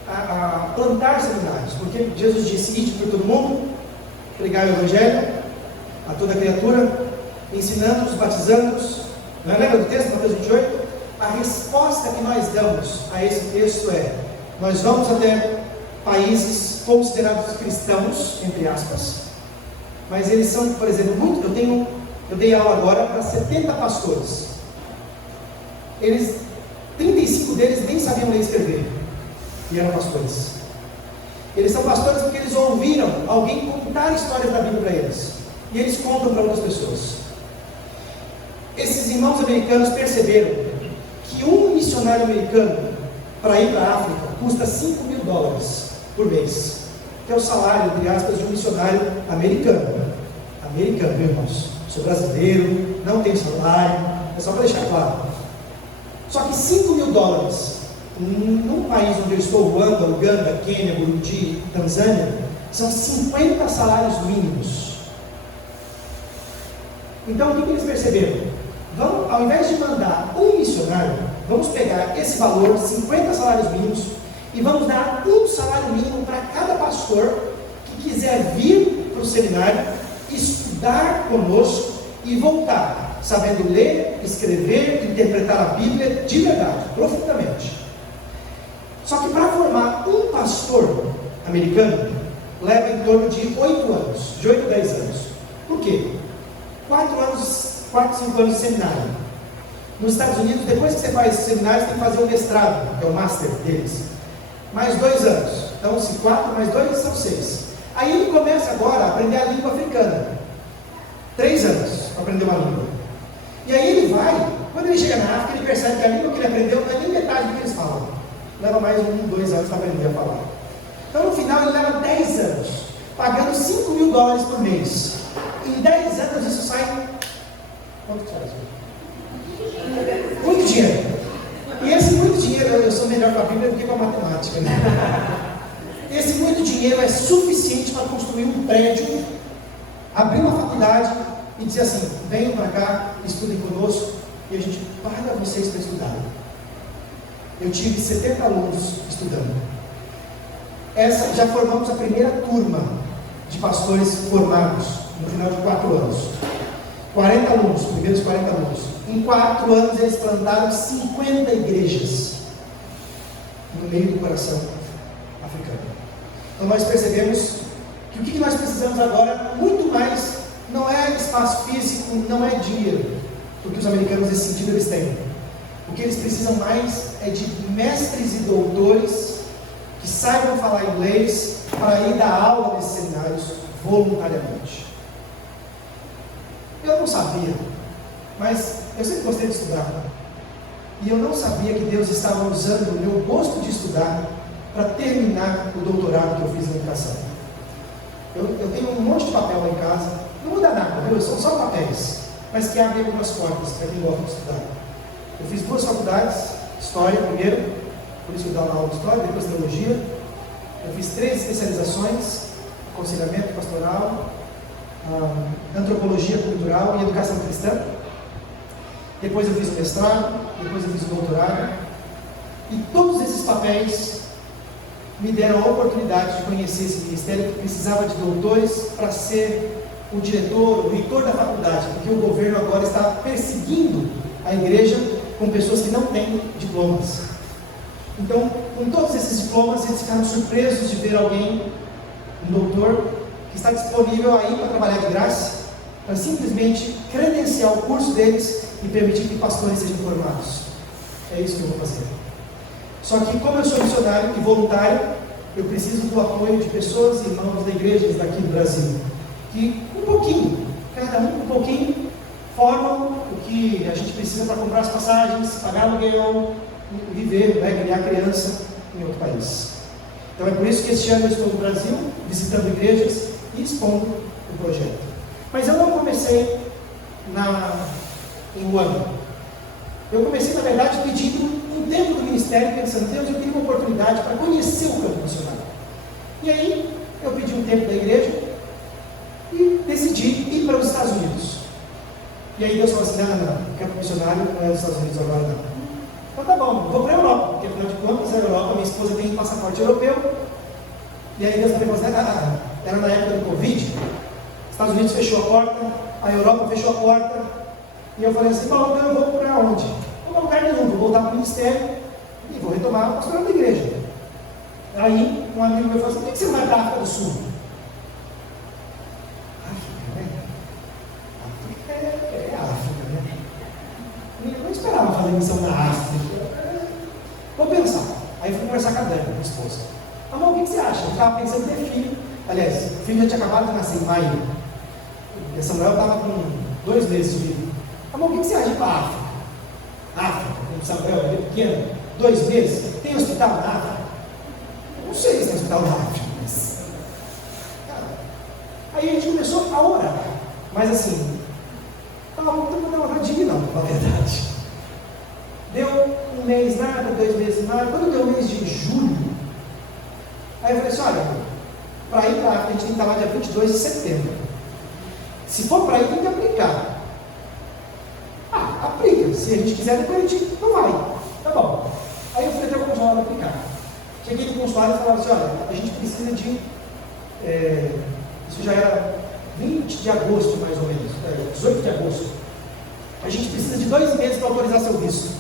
a plantar seminários, porque Jesus disse: ide por todo mundo, pregar o Evangelho a toda criatura, ensinando-os, batizando-os. Não lembra do texto, Mateus 28? A resposta que nós damos a esse texto é: nós vamos até países considerados cristãos, entre aspas, mas eles são, por exemplo, eu dei aula agora para 70 pastores. 35 deles nem sabiam ler e escrever, e eram pastores. Eles são pastores porque eles ouviram alguém contar histórias da Bíblia para eles, e eles contam para outras pessoas. Esses irmãos americanos perceberam que um missionário americano para ir para a África custa $5.000 por mês, que é o salário, entre aspas, de um missionário americano. Americano, meus irmãos. Sou brasileiro, não tenho salário, é só para deixar claro. Só que $5.000 num país onde eu estou, Ruanda, Uganda, Quênia, Burundi, Tanzânia, são 50 salários mínimos. Então o que eles perceberam? Ao invés de mandar um missionário, vamos pegar esse valor, 50 salários mínimos, e vamos dar um salário mínimo para cada pastor que quiser vir para o seminário, estudar conosco e voltar, sabendo ler, escrever, interpretar a Bíblia de verdade, profundamente. Só que para formar um pastor americano, leva em torno de 8 anos, de 8 a 10 anos. Por quê? 4, 5 anos de seminário. Nos Estados Unidos, depois que você faz seminário, você tem que fazer o mestrado, que é o master deles. Mais 2 anos. Então, se 4 mais 2 são 6. Aí ele começa agora a aprender a língua africana. 3 anos para aprender uma língua. E aí ele vai, quando ele chega na África, ele percebe que a língua que ele aprendeu não é nem metade do que eles falam. Leva mais 1, 2 anos para aprender a falar. Então, no final, ele leva 10 anos, pagando $5.000 por mês. Em 10 anos, isso sai... Quanto que sai isso? Muito dinheiro. E esse muito dinheiro, eu sou melhor com a Bíblia do que com a matemática, né? Esse muito dinheiro é suficiente para construir um prédio, abrir uma faculdade e dizer assim: venham para cá, estudem conosco e a gente paga vocês para estudar. Eu tive 70 alunos estudando. Já formamos a primeira turma de pastores formados no final de 4 anos. 40 alunos, primeiros 40 alunos. Em 4 anos eles plantaram 50 igrejas no meio do coração africano. Então nós percebemos que o que nós precisamos agora, muito mais, não é espaço físico, não é dinheiro, porque os americanos nesse sentido eles têm. O que eles precisam mais é de mestres e doutores que saibam falar inglês para ir dar aula nesses seminários voluntariamente. Eu não sabia, mas eu sempre gostei de estudar. E eu não sabia que Deus estava usando o meu gosto de estudar para terminar o doutorado que eu fiz na educação. Eu tenho um monte de papel lá em casa, não muda nada, viu? São só papéis, mas que abrem algumas portas para quem gosta de estudar. Eu fiz 2 faculdades, História primeiro, por isso eu dava aula de História, depois Teologia. Eu fiz 3 especializações, Aconselhamento Pastoral, Antropologia Cultural e Educação Cristã. Depois eu fiz o mestrado, depois eu fiz o doutorado. E todos esses papéis me deram a oportunidade de conhecer esse ministério que precisava de doutores para ser o diretor, o reitor da faculdade, porque o governo agora está perseguindo a igreja com pessoas que não têm diplomas. Então, com todos esses diplomas, eles ficaram surpresos de ver alguém, um doutor, que está disponível aí para trabalhar de graça, para simplesmente credenciar o curso deles e permitir que pastores sejam formados. É isso que eu vou fazer. Só que, como eu sou missionário e voluntário, eu preciso do apoio de pessoas e irmãos da igreja daqui do Brasil, que um pouquinho, cada um pouquinho, formam o que a gente precisa para comprar as passagens, pagar aluguel, viver, criar criança em outro país. Então é por isso que este ano eu estou no Brasil, visitando igrejas e expondo o projeto. Mas eu não comecei em um ano. Eu comecei, na verdade, pedindo um tempo do ministério, pensando, Deus, eu tenho uma oportunidade para conhecer o campo missionário. E aí, eu pedi um tempo da igreja e decidi ir para os Estados Unidos. E aí Deus falou assim, não, o campo missionário não é dos Estados Unidos agora não. Então tá bom, vou para a Europa, porque afinal de contas a Europa, minha esposa tem passaporte europeu. E aí Deus falou assim, era na época do Covid, os Estados Unidos fechou a porta, a Europa fechou a porta, e eu falei assim, bom, então eu vou para onde? Não vou lugar nenhum, vou voltar para o ministério e vou retomar a pastoral da igreja. Aí um amigo meu falou assim, por que você não vai para a África do Sul? África, né? África é África, né? Eu não esperava fazer missão na África. Vou pensar. Aí fui conversar com a Dani, minha esposa. Amor, o que você acha? Eu estava pensando em ter filho. Aliás, o filho já tinha acabado de nascer em maio. E Samuel estava com 2 meses de vida. Amor, o que você acha de ir para a África? África, como Samuel é pequeno, 2 meses. Tem hospital na África? Eu não sei se tem hospital na África, mas... Cara, aí a gente começou a orar. Mas assim, não estou com vontade de ir não, na verdade. Deu 1 mês nada, 2 meses nada. Quando deu o mês de julho, aí eu falei assim, olha, para ir para a África, a gente tem que estar lá dia 22 de setembro. Se for para ir, tem que aplicar. Aplica. Se a gente quiser, depois a gente não vai. Tá bom. Aí eu fui até o consulado aplicar. Cheguei no consulado e falaram assim, olha, a gente precisa de... isso já era 20 de agosto, mais ou menos. 18 de agosto. A gente precisa de 2 meses para autorizar seu visto.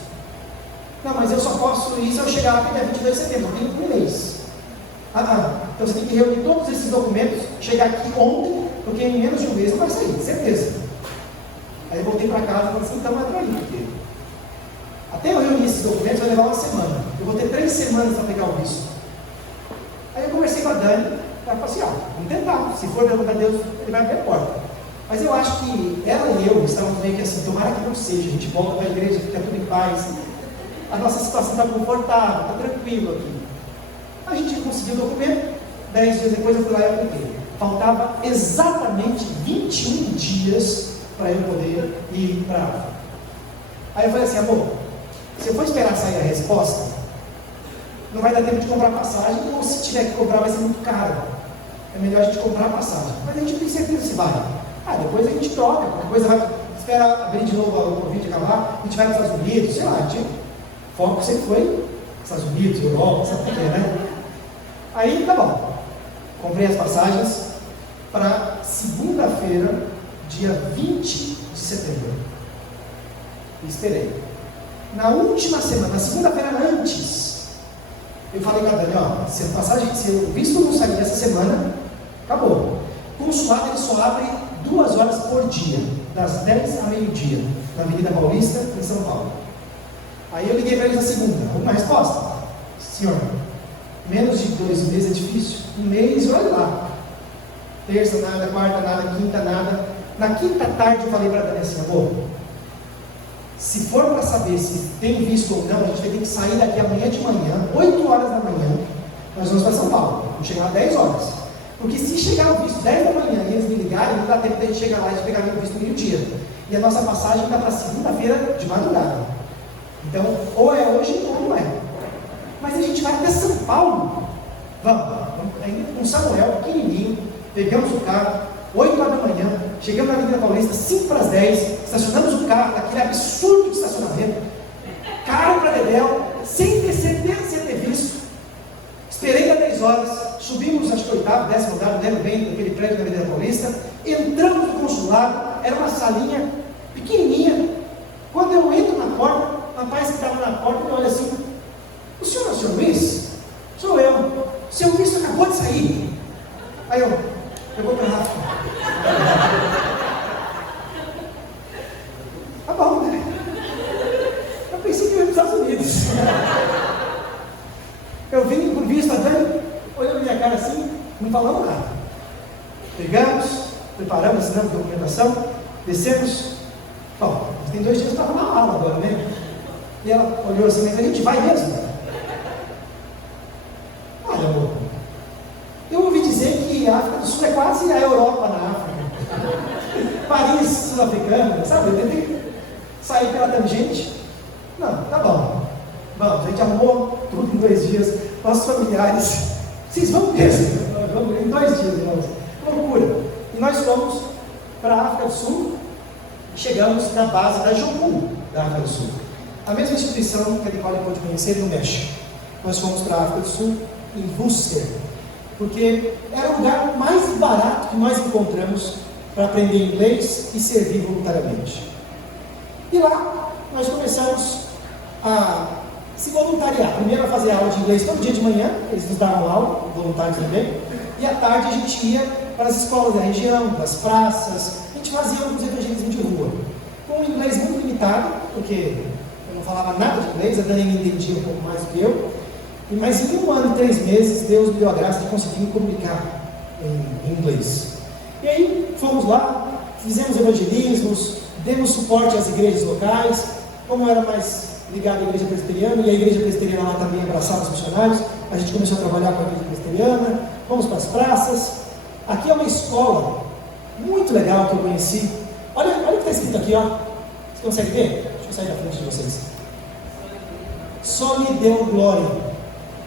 Não, mas eu só posso ir se eu chegar até 22 de setembro. Eu tenho 1 mês. Então você tem que reunir todos esses documentos, chegar aqui ontem, porque em menos de 1 mês não vai sair, certeza. Aí eu voltei para casa e falei assim, então é para ir, porque até eu reunir esses documentos vai levar 1 semana. Eu vou ter 3 semanas para pegar o visto. Aí eu conversei com a Dani, ela falou assim, vamos tentar, se for da vontade de Deus, ele vai abrir a porta. Mas eu acho que ela e eu estávamos meio que assim, tomara que não seja, a gente volta para a igreja, fica tudo em paz. A nossa situação está confortável, está tranquilo aqui. A gente conseguiu o documento, 10 dias depois eu fui lá e apliquei. Faltava exatamente 21 dias para eu poder ir para a África. Aí eu falei assim, amor, se eu for esperar sair a resposta, não vai dar tempo de comprar passagem, ou se tiver que comprar vai ser muito caro. É melhor a gente comprar a passagem. Mas a gente não tem certeza se vai. Depois a gente troca, qualquer coisa vai esperar abrir de novo o Covid acabar, a gente vai para os Estados Unidos, sei lá, a gente foco sempre foi Estados Unidos, Europa, sabe o que é, né? Aí tá bom. Comprei as passagens para segunda-feira, dia 20 de setembro. E esperei. Na última semana, na segunda-feira antes, eu falei com a Dani, ó, se o visto não sair essa semana, acabou. O consulado ele só abre 2 horas por dia, das 10 a meio-dia, na Avenida Paulista, em São Paulo. Aí eu liguei para eles na segunda, uma resposta. Senhor, menos de 2 meses é difícil. 1 mês, olha lá. Terça nada, quarta nada, quinta nada. Na quinta tarde eu falei para a Dani assim, amor, se for para saber se tem visto ou não, a gente vai ter que sair daqui amanhã de manhã, 8 horas da manhã, nós vamos para São Paulo. Vamos chegar lá 10 horas. Porque se chegar o visto 10 da manhã e eles me ligarem, não dá tempo de a gente chegar lá e pegar o visto meio-dia. E a nossa passagem está para segunda-feira de madrugada. Então, ou é hoje ou não é. Mas a gente vai até São Paulo. Vamos ainda com Samuel, pequenininho, pegamos o carro, 8 horas da manhã, chegamos na Avenida Paulista, 5 para as 10, estacionamos o carro, aquele absurdo de estacionamento, caro para Dedéu, sem ter certeza de ter visto. Esperei até 10 horas, subimos, acho que 8º, 10º andar, não lembro bem, daquele prédio da Avenida Paulista, entramos no consulado, era uma salinha pequenininha. Quando eu entro na porta, o rapaz que estava na porta me olha assim, o senhor é o senhor Luiz? Sou eu. O seu visto acabou de sair. Aí eu vou para a Rafa. Tá bom, né? Eu pensei que eu ia para os Estados Unidos. Eu vim por visto, a Dani olhou na minha cara assim, não falamos nada. Pegamos, preparamos, assinamos a documentação, descemos. Bom, tem 2 dias para arrumar a aula agora, né? E ela olhou assim, mas a gente vai mesmo? Olha, amor, eu ouvi dizer que a África do Sul é quase a Europa na África. Paris, sul-africana, sabe? Eu tentei sair pela tangente. Não, tá bom. Vamos, a gente arrumou tudo em 2 dias. Nossos familiares, vocês vão mesmo? Vamos em 2 dias, irmãos. Loucura. E nós fomos para a África do Sul e chegamos na base da Jommu, da África do Sul. A mesma instituição que a Nicole pôde conhecer no México. Nós fomos para a África do Sul, em Worcester, porque era o lugar mais barato que nós encontramos para aprender inglês e servir voluntariamente. E lá nós começamos a se voluntariar. Primeiro a fazer aula de inglês todo dia de manhã, eles nos davam aula, voluntários também, e à tarde a gente ia para as escolas da região, das praças, a gente fazia alguns evangelismos de rua, com um inglês muito limitado, porque eu não falava nada de inglês, a Dani me entendia um pouco mais do que eu, mas em 1 ano e 3 meses, Deus me deu a graça de conseguir me comunicar em inglês. E aí fomos lá, fizemos evangelismos, demos suporte às igrejas locais, como eu era mais ligado à igreja presbiteriana, e a igreja presbiteriana lá também abraçava os missionários, a gente começou a trabalhar com a igreja presbiteriana, fomos para as praças. Aqui é uma escola muito legal que eu conheci. Olha o que está escrito aqui, ó. Você consegue ver? Deixa eu sair da frente de vocês. Soli Deo Gloria.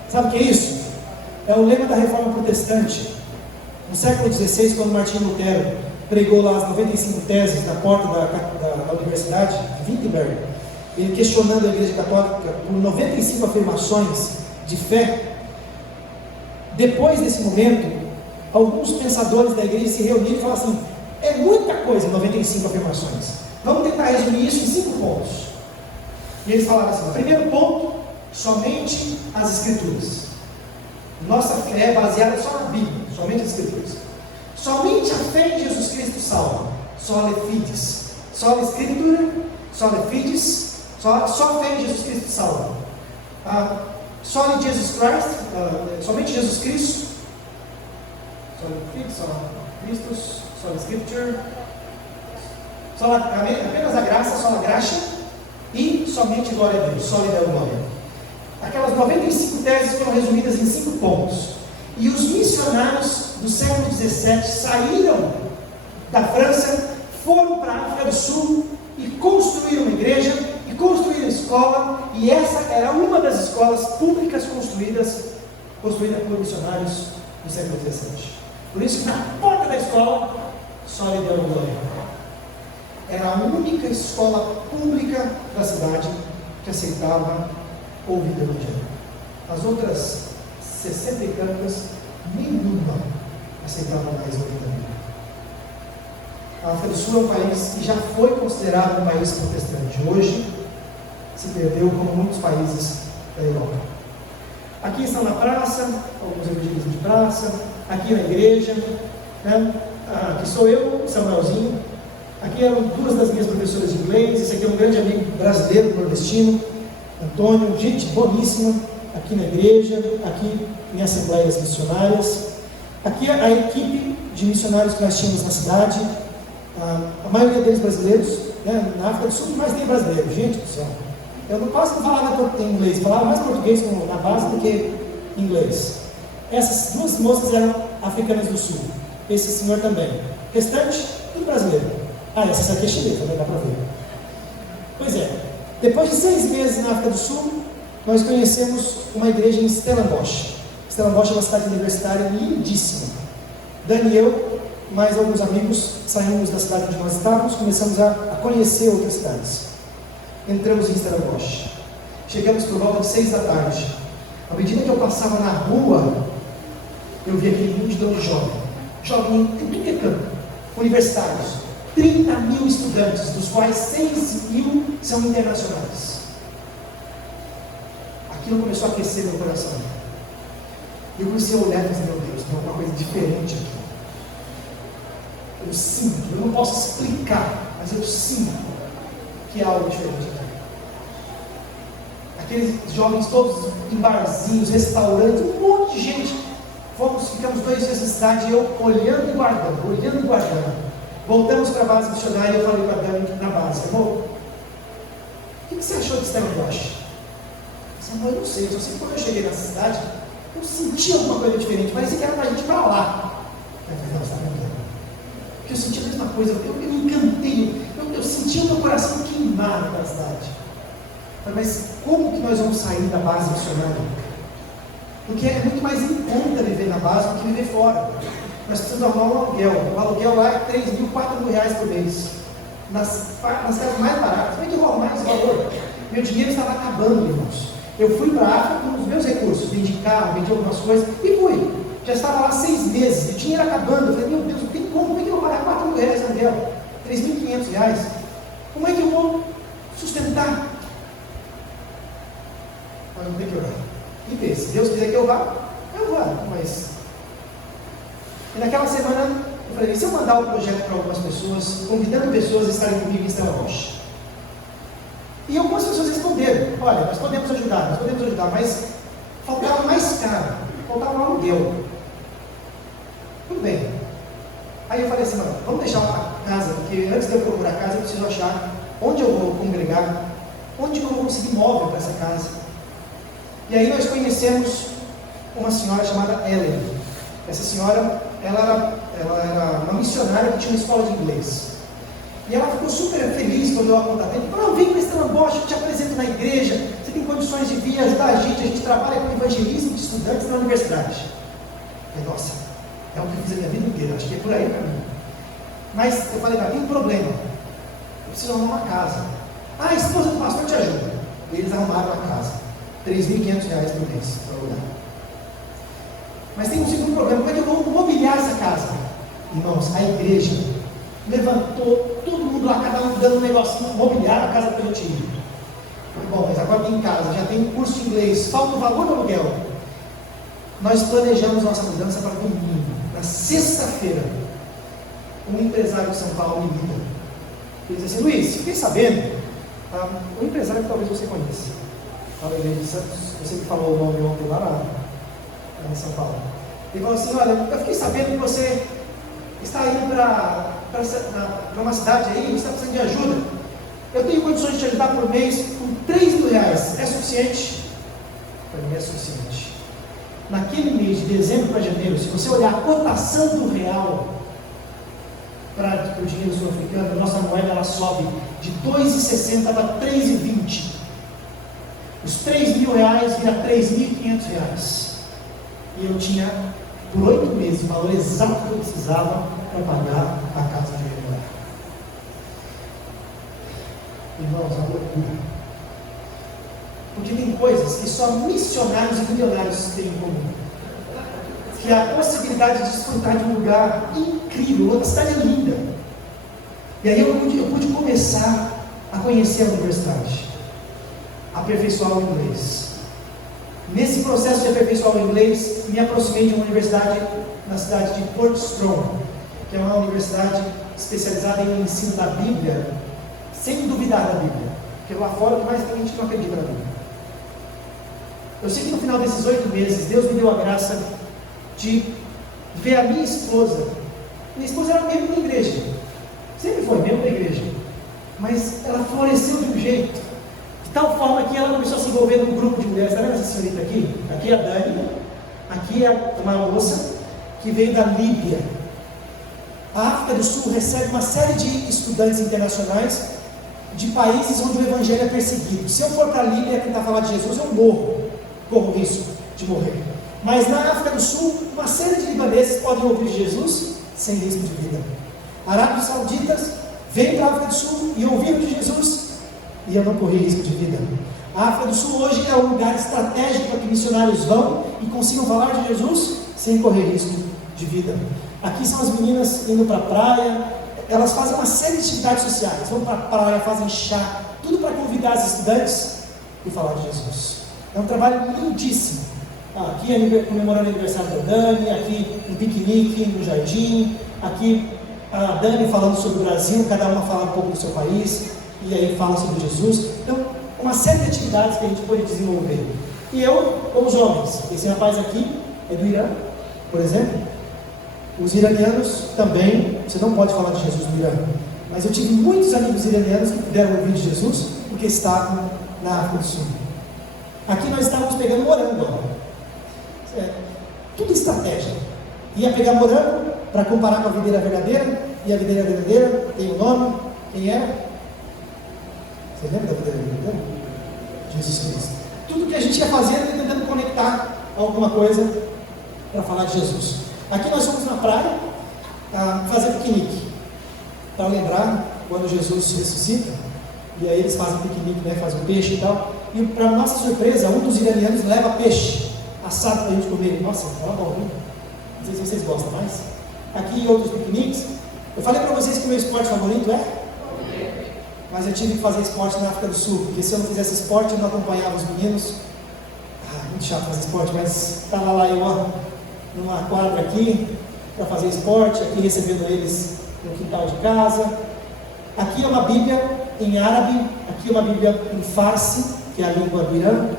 Sabe o que é isso? É o lema da Reforma Protestante. No século XVI, quando Martinho Lutero pregou lá as 95 teses na porta da Universidade de Wittenberg, ele questionando a Igreja Católica por 95 afirmações de fé. Depois desse momento, alguns pensadores da igreja se reuniram e falaram assim: é muita coisa, 95 afirmações. Vamos tentar resumir isso em 5 pontos. E eles falaram assim: primeiro ponto, somente as Escrituras. Nossa fé é baseada só na Bíblia, somente as Escrituras. Somente a fé em Jesus Cristo salva. Sola fides. Sola Escritura, sola fides. Só fé em Jesus Cristo salva. Sola Jesus Christ, somente Jesus Cristo. Sola fides, sola Christus, sola Scripture. Apenas a graça, sola graça. E somente glória a Deus, sola Deo glória. Aquelas 95 teses foram resumidas em 5 pontos. E os missionários do século XVII saíram da França, foram para a África do Sul e construíram uma igreja, e construíram escola, e essa era uma das escolas públicas construída por missionários do século XVII. Por isso que na porta da escola, só lhe deu glória. Era a única escola pública da cidade que aceitava ouvir o Evangelho. As outras 60 e tantas, nenhuma aceitava mais ouvir a Bíblia. A África do Sul é um país que já foi considerado um país protestante. Hoje se perdeu como muitos países da Europa. Aqui estão na praça, alguns evangelistas de praça, aqui na igreja, né? Aqui sou eu, Samuelzinho. Aqui eram duas das minhas professoras de inglês. Esse aqui é um grande amigo brasileiro, nordestino, Antônio, gente boníssima, aqui na igreja, aqui em assembleias missionárias. Aqui a equipe de missionários que nós tínhamos na cidade, a maioria deles brasileiros, né? Na África do Sul mais tem brasileiro, gente do céu. Eu não posso falar em inglês, falava mais português na base do que inglês. Essas duas moças eram africanas do Sul, esse senhor também. Restante, tudo brasileiro. Essa aqui é chinesa, dá para ver. Pois é, depois de 6 meses na África do Sul, nós conhecemos uma igreja em Stellenbosch. Stellenbosch é uma cidade universitária lindíssima. Dani e eu, mais alguns amigos, saímos da cidade onde nós estávamos, começamos a conhecer outras cidades. Entramos em Stellenbosch. Chegamos por volta de 6 da tarde. À medida que eu passava na rua, eu vi aquele multidão de jovem em tudo que é canto, universitários, 30 mil estudantes, dos quais 6 mil são internacionais. Aquilo começou a aquecer meu coração. Eu comecei a olhar e falei, meu Deus, tem alguma coisa diferente aqui. Eu sinto, eu não posso explicar, mas eu sinto que há algo diferente aqui. Aqueles jovens todos em barzinhos, restaurantes, um monte de gente. Ficamos 2 dias na cidade, eu olhando e guardando. Voltamos para a base missionária e eu falei para a Dani na base, amor, o que você achou de Stellenbosch? Eu não sei, eu só sei que quando eu cheguei nessa cidade, eu senti alguma coisa diferente, parecia que era para a gente ir para lá. Eu falei, não, você está brincando. Porque eu senti a mesma coisa, eu me encantei, eu senti o meu coração queimar naquela cidade. Mas como que nós vamos sair da base missionária? Porque é muito mais em conta viver na base do que viver fora. Nós precisamos arrumar um aluguel. O aluguel lá é 3 mil, 4 mil reais por mês. Nas casas mais baratas. Como é que eu arrumar esse valor? Meu dinheiro estava acabando, irmãos. Eu fui para a África com os meus recursos. Vendi carro, vendi algumas coisas e fui. Já estava lá 6 meses. O dinheiro acabando. Eu falei, meu Deus, não tem como é que eu vou pagar 4 mil reais de aluguel? 3.500 reais? Como é que eu vou sustentar? Mas não tem que orar. E ver, se Deus quiser que eu vá, mas... E naquela semana, eu falei, e se eu mandar o projeto para algumas pessoas, convidando pessoas a estarem comigo em Stellenbosch? E algumas pessoas responderam, olha, nós podemos ajudar, mas faltava mais caro, faltava um aluguel. Tudo bem. Aí eu falei assim, vamos deixar uma casa, porque antes de eu procurar casa, eu preciso achar onde eu vou congregar, onde eu vou conseguir móvel para essa casa. E aí nós conhecemos uma senhora chamada Ellen. Essa senhora, ela era uma missionária que tinha uma escola de inglês. E ela ficou super feliz quando eu a contatei. Falou, vem para Stellenbosch, eu te apresento na igreja, você tem condições de vir ajudar a gente trabalha com evangelismo de estudantes na universidade. Eu falei, nossa, é o que eu fiz a minha vida inteira, acho que é por aí para mim. Mas eu falei, tem um problema, eu preciso arrumar uma casa. A esposa do pastor te ajuda. E eles arrumaram uma casa, 3.500 reais por mês para alugar. Mas tem um segundo problema, como é que eu vou mobiliar essa casa? Irmãos, a igreja levantou todo mundo lá, cada um dando um negocinho, mobiliar a casa pelo time. Bom, mas agora tem casa, já tem curso de inglês, falta o valor do aluguel. Nós planejamos nossa mudança para domingo. Na sexta-feira, um empresário de São Paulo me liga. Ele diz assim, Luiz, fiquei sabendo, um empresário que talvez você conheça, fala de Santos, você me falou o nome ontem lá em São Paulo. Ele falou assim, olha, eu fiquei sabendo que você está indo para uma cidade aí, você está precisando de ajuda. Eu tenho condições de te ajudar por mês com 3 mil reais. É suficiente? Para mim é suficiente. Naquele mês de dezembro para janeiro, se você olhar a cotação do real para o dinheiro sul-africano, a nossa moeda ela sobe de 2,60 para 3,20. Os 3 mil reais vira 3.500 reais. E eu tinha, por 8 meses, o valor exato que eu precisava para pagar a casa de morar. Irmãos, a loucura. Porque tem coisas que só missionários e milionários têm em comum. Que é a possibilidade de desfrutar de um lugar incrível, outra cidade linda. E aí eu pude começar a conhecer a universidade, aperfeiçoar o inglês. Nesse processo de aperfeiçoar o inglês, me aproximei de uma universidade na cidade de Port Strong, que é uma universidade especializada em ensino da Bíblia, sem duvidar da Bíblia, porque lá fora o que mais tem, a gente não acredita na Bíblia. Eu sei que no final desses 8 meses, Deus me deu a graça de ver a minha esposa. Minha esposa era membro da igreja, sempre foi membro da igreja, mas ela floresceu de um jeito, de tal forma que ela começou a se envolver num grupo de mulheres. Está vendo essa senhorita aqui? Aqui é a Dani, aqui é uma moça que veio da Líbia. A África do Sul recebe uma série de estudantes internacionais de países onde o evangelho é perseguido. Se eu for para a Líbia tentar falar de Jesus, eu corro risco de morrer. Mas na África do Sul, uma série de libaneses podem ouvir Jesus sem risco de vida. Arábios Sauditas veio para a África do Sul e ouviram de Jesus, e eu não corri risco de vida. A África do Sul hoje é um lugar estratégico para que missionários vão e consigam falar de Jesus sem correr risco de vida. Aqui são as meninas indo para a praia, elas fazem uma série de atividades sociais, vão para a praia, fazem chá, tudo para convidar os estudantes e falar de Jesus. É um trabalho lindíssimo. Aqui comemorando o aniversário da Dani, aqui um piquenique no jardim, aqui a Dani falando sobre o Brasil, cada uma fala um pouco do seu país, e aí fala sobre Jesus. Então, uma série de atividades que a gente pode desenvolver. E eu, com os homens, esse rapaz aqui é do Irã, por exemplo. Os iranianos também, você não pode falar de Jesus no Irã, mas eu tive muitos amigos iranianos que puderam ouvir de Jesus, porque estavam na África do Sul. Aqui nós estávamos pegando morango, tudo estratégia. Ia pegar morango para comparar com a videira verdadeira, e a videira verdadeira tem o nome, quem era? Você lembra da videira verdadeira? Jesus Cristo. Tudo que a gente ia fazendo, tentando conectar alguma coisa para falar de Jesus. Aqui nós fomos na praia fazer piquenique, para lembrar quando Jesus ressuscita, e aí eles fazem piquenique, né, fazem peixe e tal, e para nossa surpresa, um dos iranianos leva peixe assado para a gente comer. Nossa, estava bom, hein? Não sei se vocês gostam mais. Aqui em outros piqueniques, eu falei para vocês que o meu esporte favorito é? Mas eu tive que fazer esporte na África do Sul, porque se eu não fizesse esporte, eu não acompanhava os meninos. Muito chato fazer esporte, mas estava lá eu, numa quadra aqui, para fazer esporte, aqui recebendo eles no quintal de casa. Aqui é uma Bíblia em árabe, aqui é uma Bíblia em farsi, que é a língua do Irã.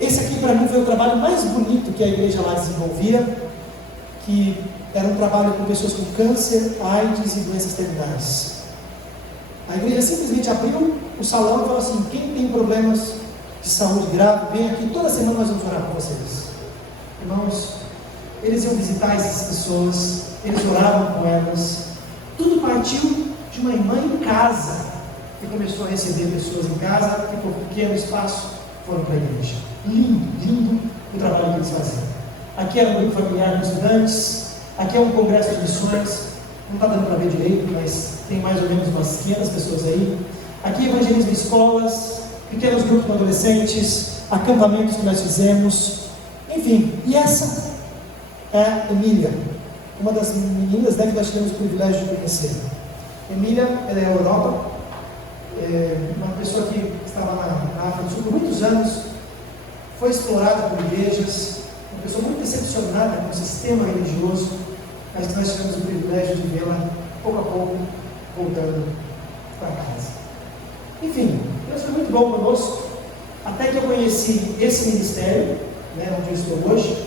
Esse aqui para mim foi o trabalho mais bonito que a igreja lá desenvolvia, que era um trabalho com pessoas com câncer, AIDS e doenças terminais. A igreja simplesmente abriu o salão e falou assim: quem tem problemas de saúde grave, vem aqui, toda semana nós vamos orar por vocês. Irmãos, eles iam visitar essas pessoas, eles oravam com elas. Tudo partiu de uma irmã em casa, que começou a receber pessoas em casa, e por pequeno espaço foram para a igreja. Lindo, lindo o trabalho que eles faziam. Aqui era um grupo familiar de estudantes, aqui é um congresso de missões, não está dando para ver direito, mas tem mais ou menos umas 500 pessoas aí. Aqui evangelismo de escolas, pequenos grupos de adolescentes, acampamentos que nós fizemos, enfim. E essa é a Emília, uma das meninas, né, que nós tivemos o privilégio de conhecer. Emília, ela é da Europa, uma pessoa que estava na África do Sul por muitos anos, foi explorada por igrejas, uma pessoa muito decepcionada com o sistema religioso, mas que nós tivemos o privilégio de vê-la, pouco a pouco, voltando para casa. Enfim, Deus foi muito bom conosco, até que eu conheci esse ministério, né, onde eu estou hoje,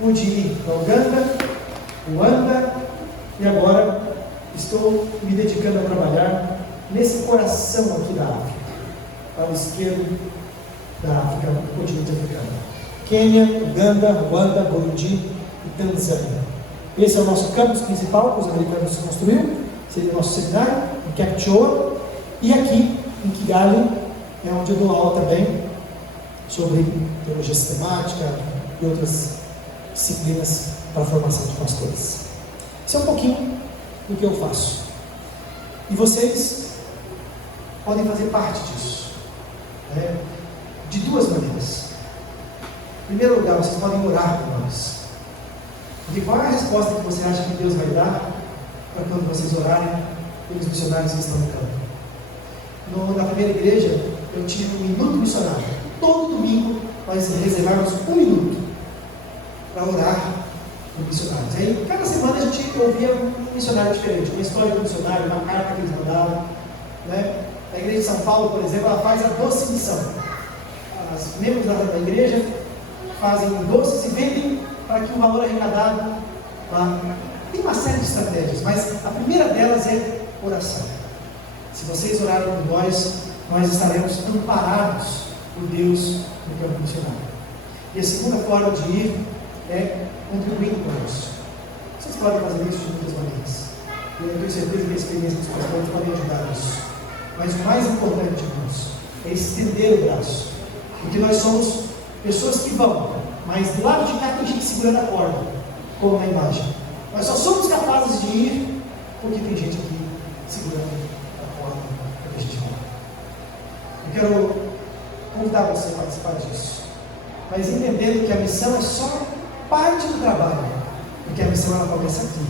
pude ir para Uganda, Ruanda, e agora estou me dedicando a trabalhar nesse coração aqui da África, ao esquerdo da África, do continente africano. Quênia, Uganda, Ruanda, Burundi e Tanzânia. Esse é o nosso campus principal que os americanos construíram, seria o nosso seminário, em Capchoa, e aqui em Kigali é onde eu dou aula também sobre teologia sistemática e outras disciplinas para a formação de pastores. Isso é um pouquinho do que eu faço. E vocês podem fazer parte disso, né, de duas maneiras. Em primeiro lugar, vocês podem orar por nós. Porque qual é a resposta que você acha que Deus vai dar para quando vocês orarem pelos missionários que estão no campo. Na primeira igreja, eu tive um minuto missionário. Todo domingo, nós reservávamos um minuto para orar por missionários. Aí, cada semana a gente ouvia um missionário diferente, uma história do missionário, uma carta que eles mandavam, né? A igreja de São Paulo, por exemplo, ela faz a doce missão. Os membros da igreja fazem doces e vendem para que o valor arrecadado lá. Tem uma série de estratégias, mas a primeira delas é oração. Se vocês orarem por nós estaremos amparados por Deus no campo missionário. E a segunda forma de ir é contribuindo conosco. Vocês podem fazer isso de muitas maneiras. Eu tenho certeza que a experiência dos pastores podem ajudar nisso. Mas o mais importante, irmãos, é estender o braço. Porque nós somos pessoas que vão, mas do lado de cá tem gente segurando a corda, como na imagem. Nós só somos capazes de ir porque tem gente aqui segurando a corda para que a gente vá. Eu quero convidar você a participar disso, mas entendendo que a missão é só parte do trabalho, porque a missão ela começa aqui,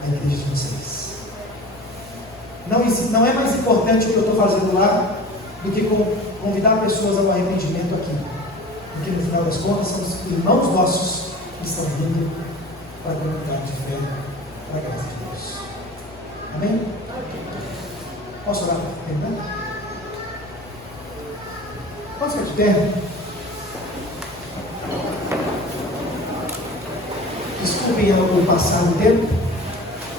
na igreja de vocês. Não é mais importante o que eu estou fazendo lá do que convidar pessoas ao arrependimento aqui, porque no final das contas são os irmãos nossos que estão vindo para a comunidade de fé, para a graça de Deus. Amém? Posso orar para terminar? Posso ficar de pé? Desculpem o passado tempo,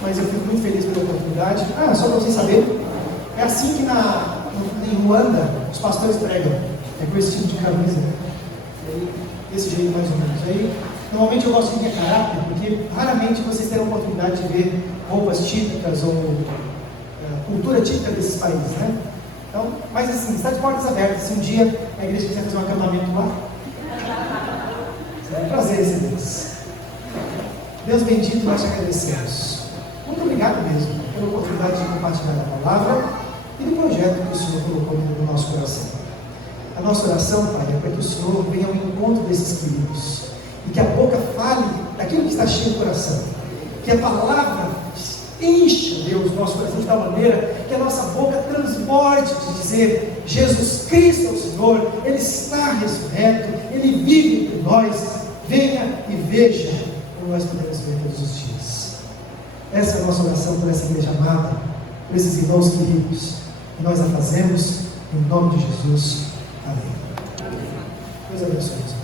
mas eu fico muito feliz pela oportunidade. Só para vocês saberem, é assim que em Ruanda os pastores pregam, é com esse tipo de camisa, desse jeito mais ou menos. Aí, normalmente eu gosto de ir a caráter, porque raramente vocês terão a oportunidade de ver roupas típicas ou cultura típica desses países, né? Então, mas assim, está de portas abertas. Se um dia a igreja quiser fazer um acampamento lá, será um prazer recebê-los. Deus bendito, nós te agradecemos. Muito obrigado mesmo pela oportunidade de compartilhar a palavra e do projeto que o Senhor colocou no nosso coração. A nossa oração, Pai, é para que o Senhor venha ao encontro desses queridos e que a boca fale daquilo que está cheio do coração, que a palavra encha, Deus, nosso coração de tal maneira que a nossa boca transborde de dizer: Jesus Cristo é o Senhor, Ele está ressurreto, Ele vive entre nós, venha e veja como nós podemos ver todos os dias. Essa é a nossa oração por essa igreja amada, por esses irmãos queridos, e nós a fazemos em nome de Jesus. Amém. Deus abençoe.